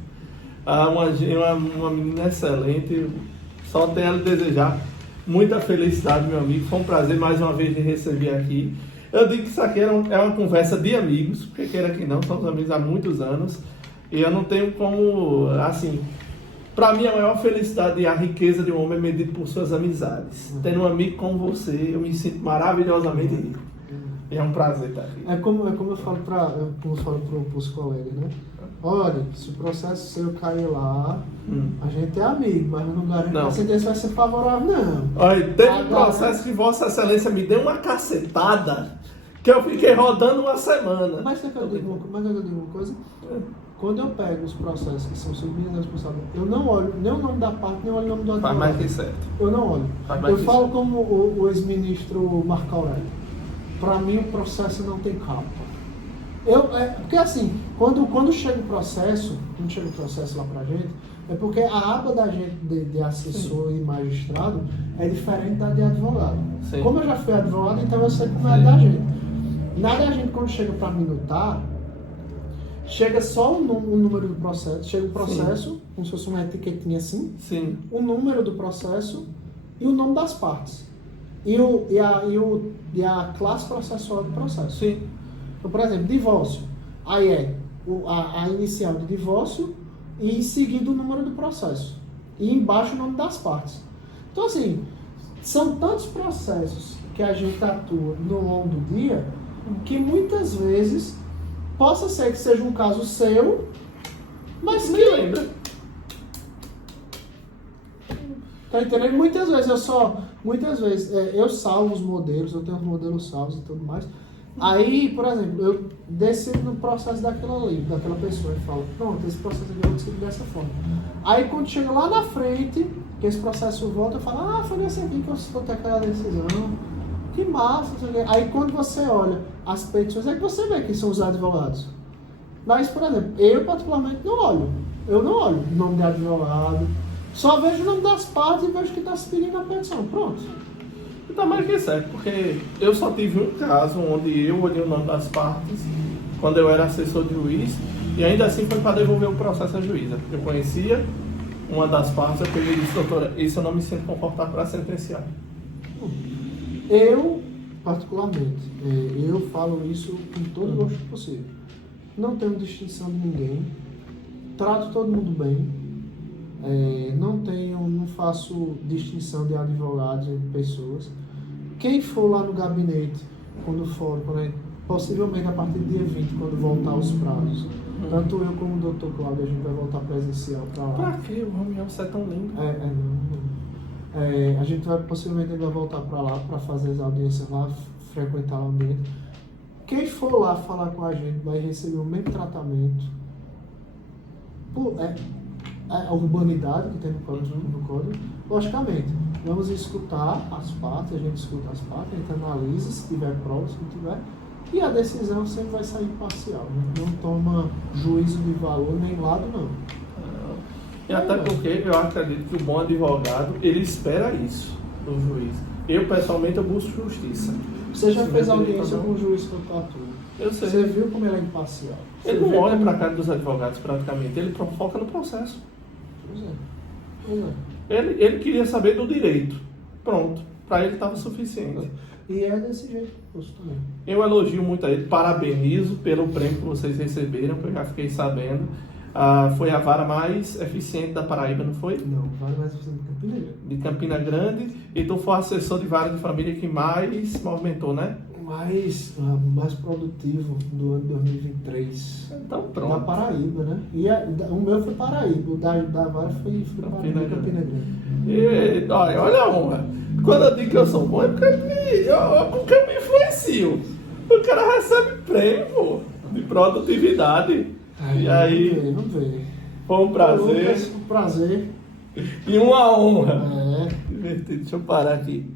Uma menina excelente, só tenho a lhe desejar muita felicidade, meu amigo. Foi um prazer mais uma vez lhe receber aqui. Eu digo que isso aqui é uma conversa de amigos, porque queira que não, somos amigos há muitos anos. E eu não tenho como, assim, para mim a maior felicidade e a riqueza de um homem é medida por suas amizades. Tendo um amigo como você, eu me sinto maravilhosamente rico. E é um prazer estar aqui. É como eu falo para os colegas, né? Olha, se o processo seu cair lá, a gente é amigo, mas não garanto que a sentença vai ser favorável, não. Olha, teve um processo que Vossa Excelência me deu uma cacetada que eu fiquei rodando uma semana. Mas eu digo uma coisa? Quando eu pego os processos que são sob minha responsabilidade, eu não olho nem o nome da parte, nem olho o nome do advogado. Faz mais que certo. Eu não olho. Eu falo como o ex-ministro Marco Aurélio. Para mim, o processo não tem capa. Porque assim, quando chega o processo lá pra gente, é porque a aba da gente de assessor e magistrado é diferente da de advogado. Sim. Como eu já fui advogado, então eu sei como é da gente. Na da gente, quando chega para minutar, chega só o número do processo, chega o processo, sim, como se fosse uma etiquetinha assim, sim, o número do processo e o nome das partes. E a classe processual do processo. Sim. Então, por exemplo, divórcio. Aí é a inicial de divórcio e em seguida o número do processo. E embaixo o nome das partes. Então, assim, são tantos processos que a gente atua no longo do dia que muitas vezes possa ser que seja um caso seu, mas que lembra. Tá entendendo? Muitas vezes eu salvo os modelos, eu tenho os modelos salvos e tudo mais. Aí, por exemplo, eu decido no processo daquela pessoa e falo, pronto, esse processo aqui eu decido dessa forma. Aí quando chega lá na frente, que esse processo volta, eu falo, foi nesse aqui que eu escutei aquela decisão. Que massa, não sei o quê. Aí quando você olha as petições, é que você vê que são os advogados. Mas, por exemplo, eu particularmente não olho. Eu não olho o nome de advogado. Só vejo o nome das partes e vejo que está se pedindo a petição. Pronto. Tá mais que certo, porque eu só tive um caso onde eu olhei o nome das partes quando eu era assessor de juiz e ainda assim foi para devolver o processo à juíza. Eu conhecia uma das partes, eu peguei e disse, doutora, isso eu não me sinto confortável para sentenciar. Eu, particularmente, eu falo isso com todo o gosto possível. Não tenho distinção de ninguém, trato todo mundo bem, não faço distinção de advogados e de pessoas. Quem for lá no gabinete, possivelmente a partir do dia 20, quando voltar os prazos, tanto eu como o doutor Cláudio, a gente vai voltar presencial para lá. Pra quê? O home office é tão lindo. A gente possivelmente vai voltar para lá para fazer as audiências lá, frequentar o ambiente. Quem for lá falar com a gente vai receber o mesmo tratamento. A urbanidade que tem no código, logicamente, vamos escutar as partes, a gente escuta as partes, a gente analisa, se tiver prova, se não tiver, e a decisão sempre vai sair parcial, né? Não toma juízo de valor nem lado, não. E até porque eu acredito que o bom advogado, ele espera isso do juiz. Eu, pessoalmente, eu busco justiça. Você já fez audiência com o juiz que eu atuo? Eu sei. Você viu como ele é imparcial? Ele não olha para a cara dos advogados praticamente, ele foca no processo. Pois é. Ele queria saber do direito. Pronto. Para ele estava suficiente. E é desse jeito também. Eu elogio muito a ele, parabenizo pelo prêmio que vocês receberam, que eu já fiquei sabendo. Foi a vara mais eficiente da Paraíba, não foi? Não, a vara mais eficiente de Campina Grande. De Campina Grande. Então foi o assessor de vara de família que mais movimentou, né? Mais produtivo do ano 2023. Então pronto. Da Paraíba, né? E o meu foi Paraíba, o da vara foi Campina Grande. E, olha a honra. Quando eu digo que eu sou bom, é porque eu me influencio. O cara recebe prêmio, pô, de produtividade. E aí, não veio. Foi um prazer. Um prazer. E uma honra. É. Divertido. Deixa eu parar aqui.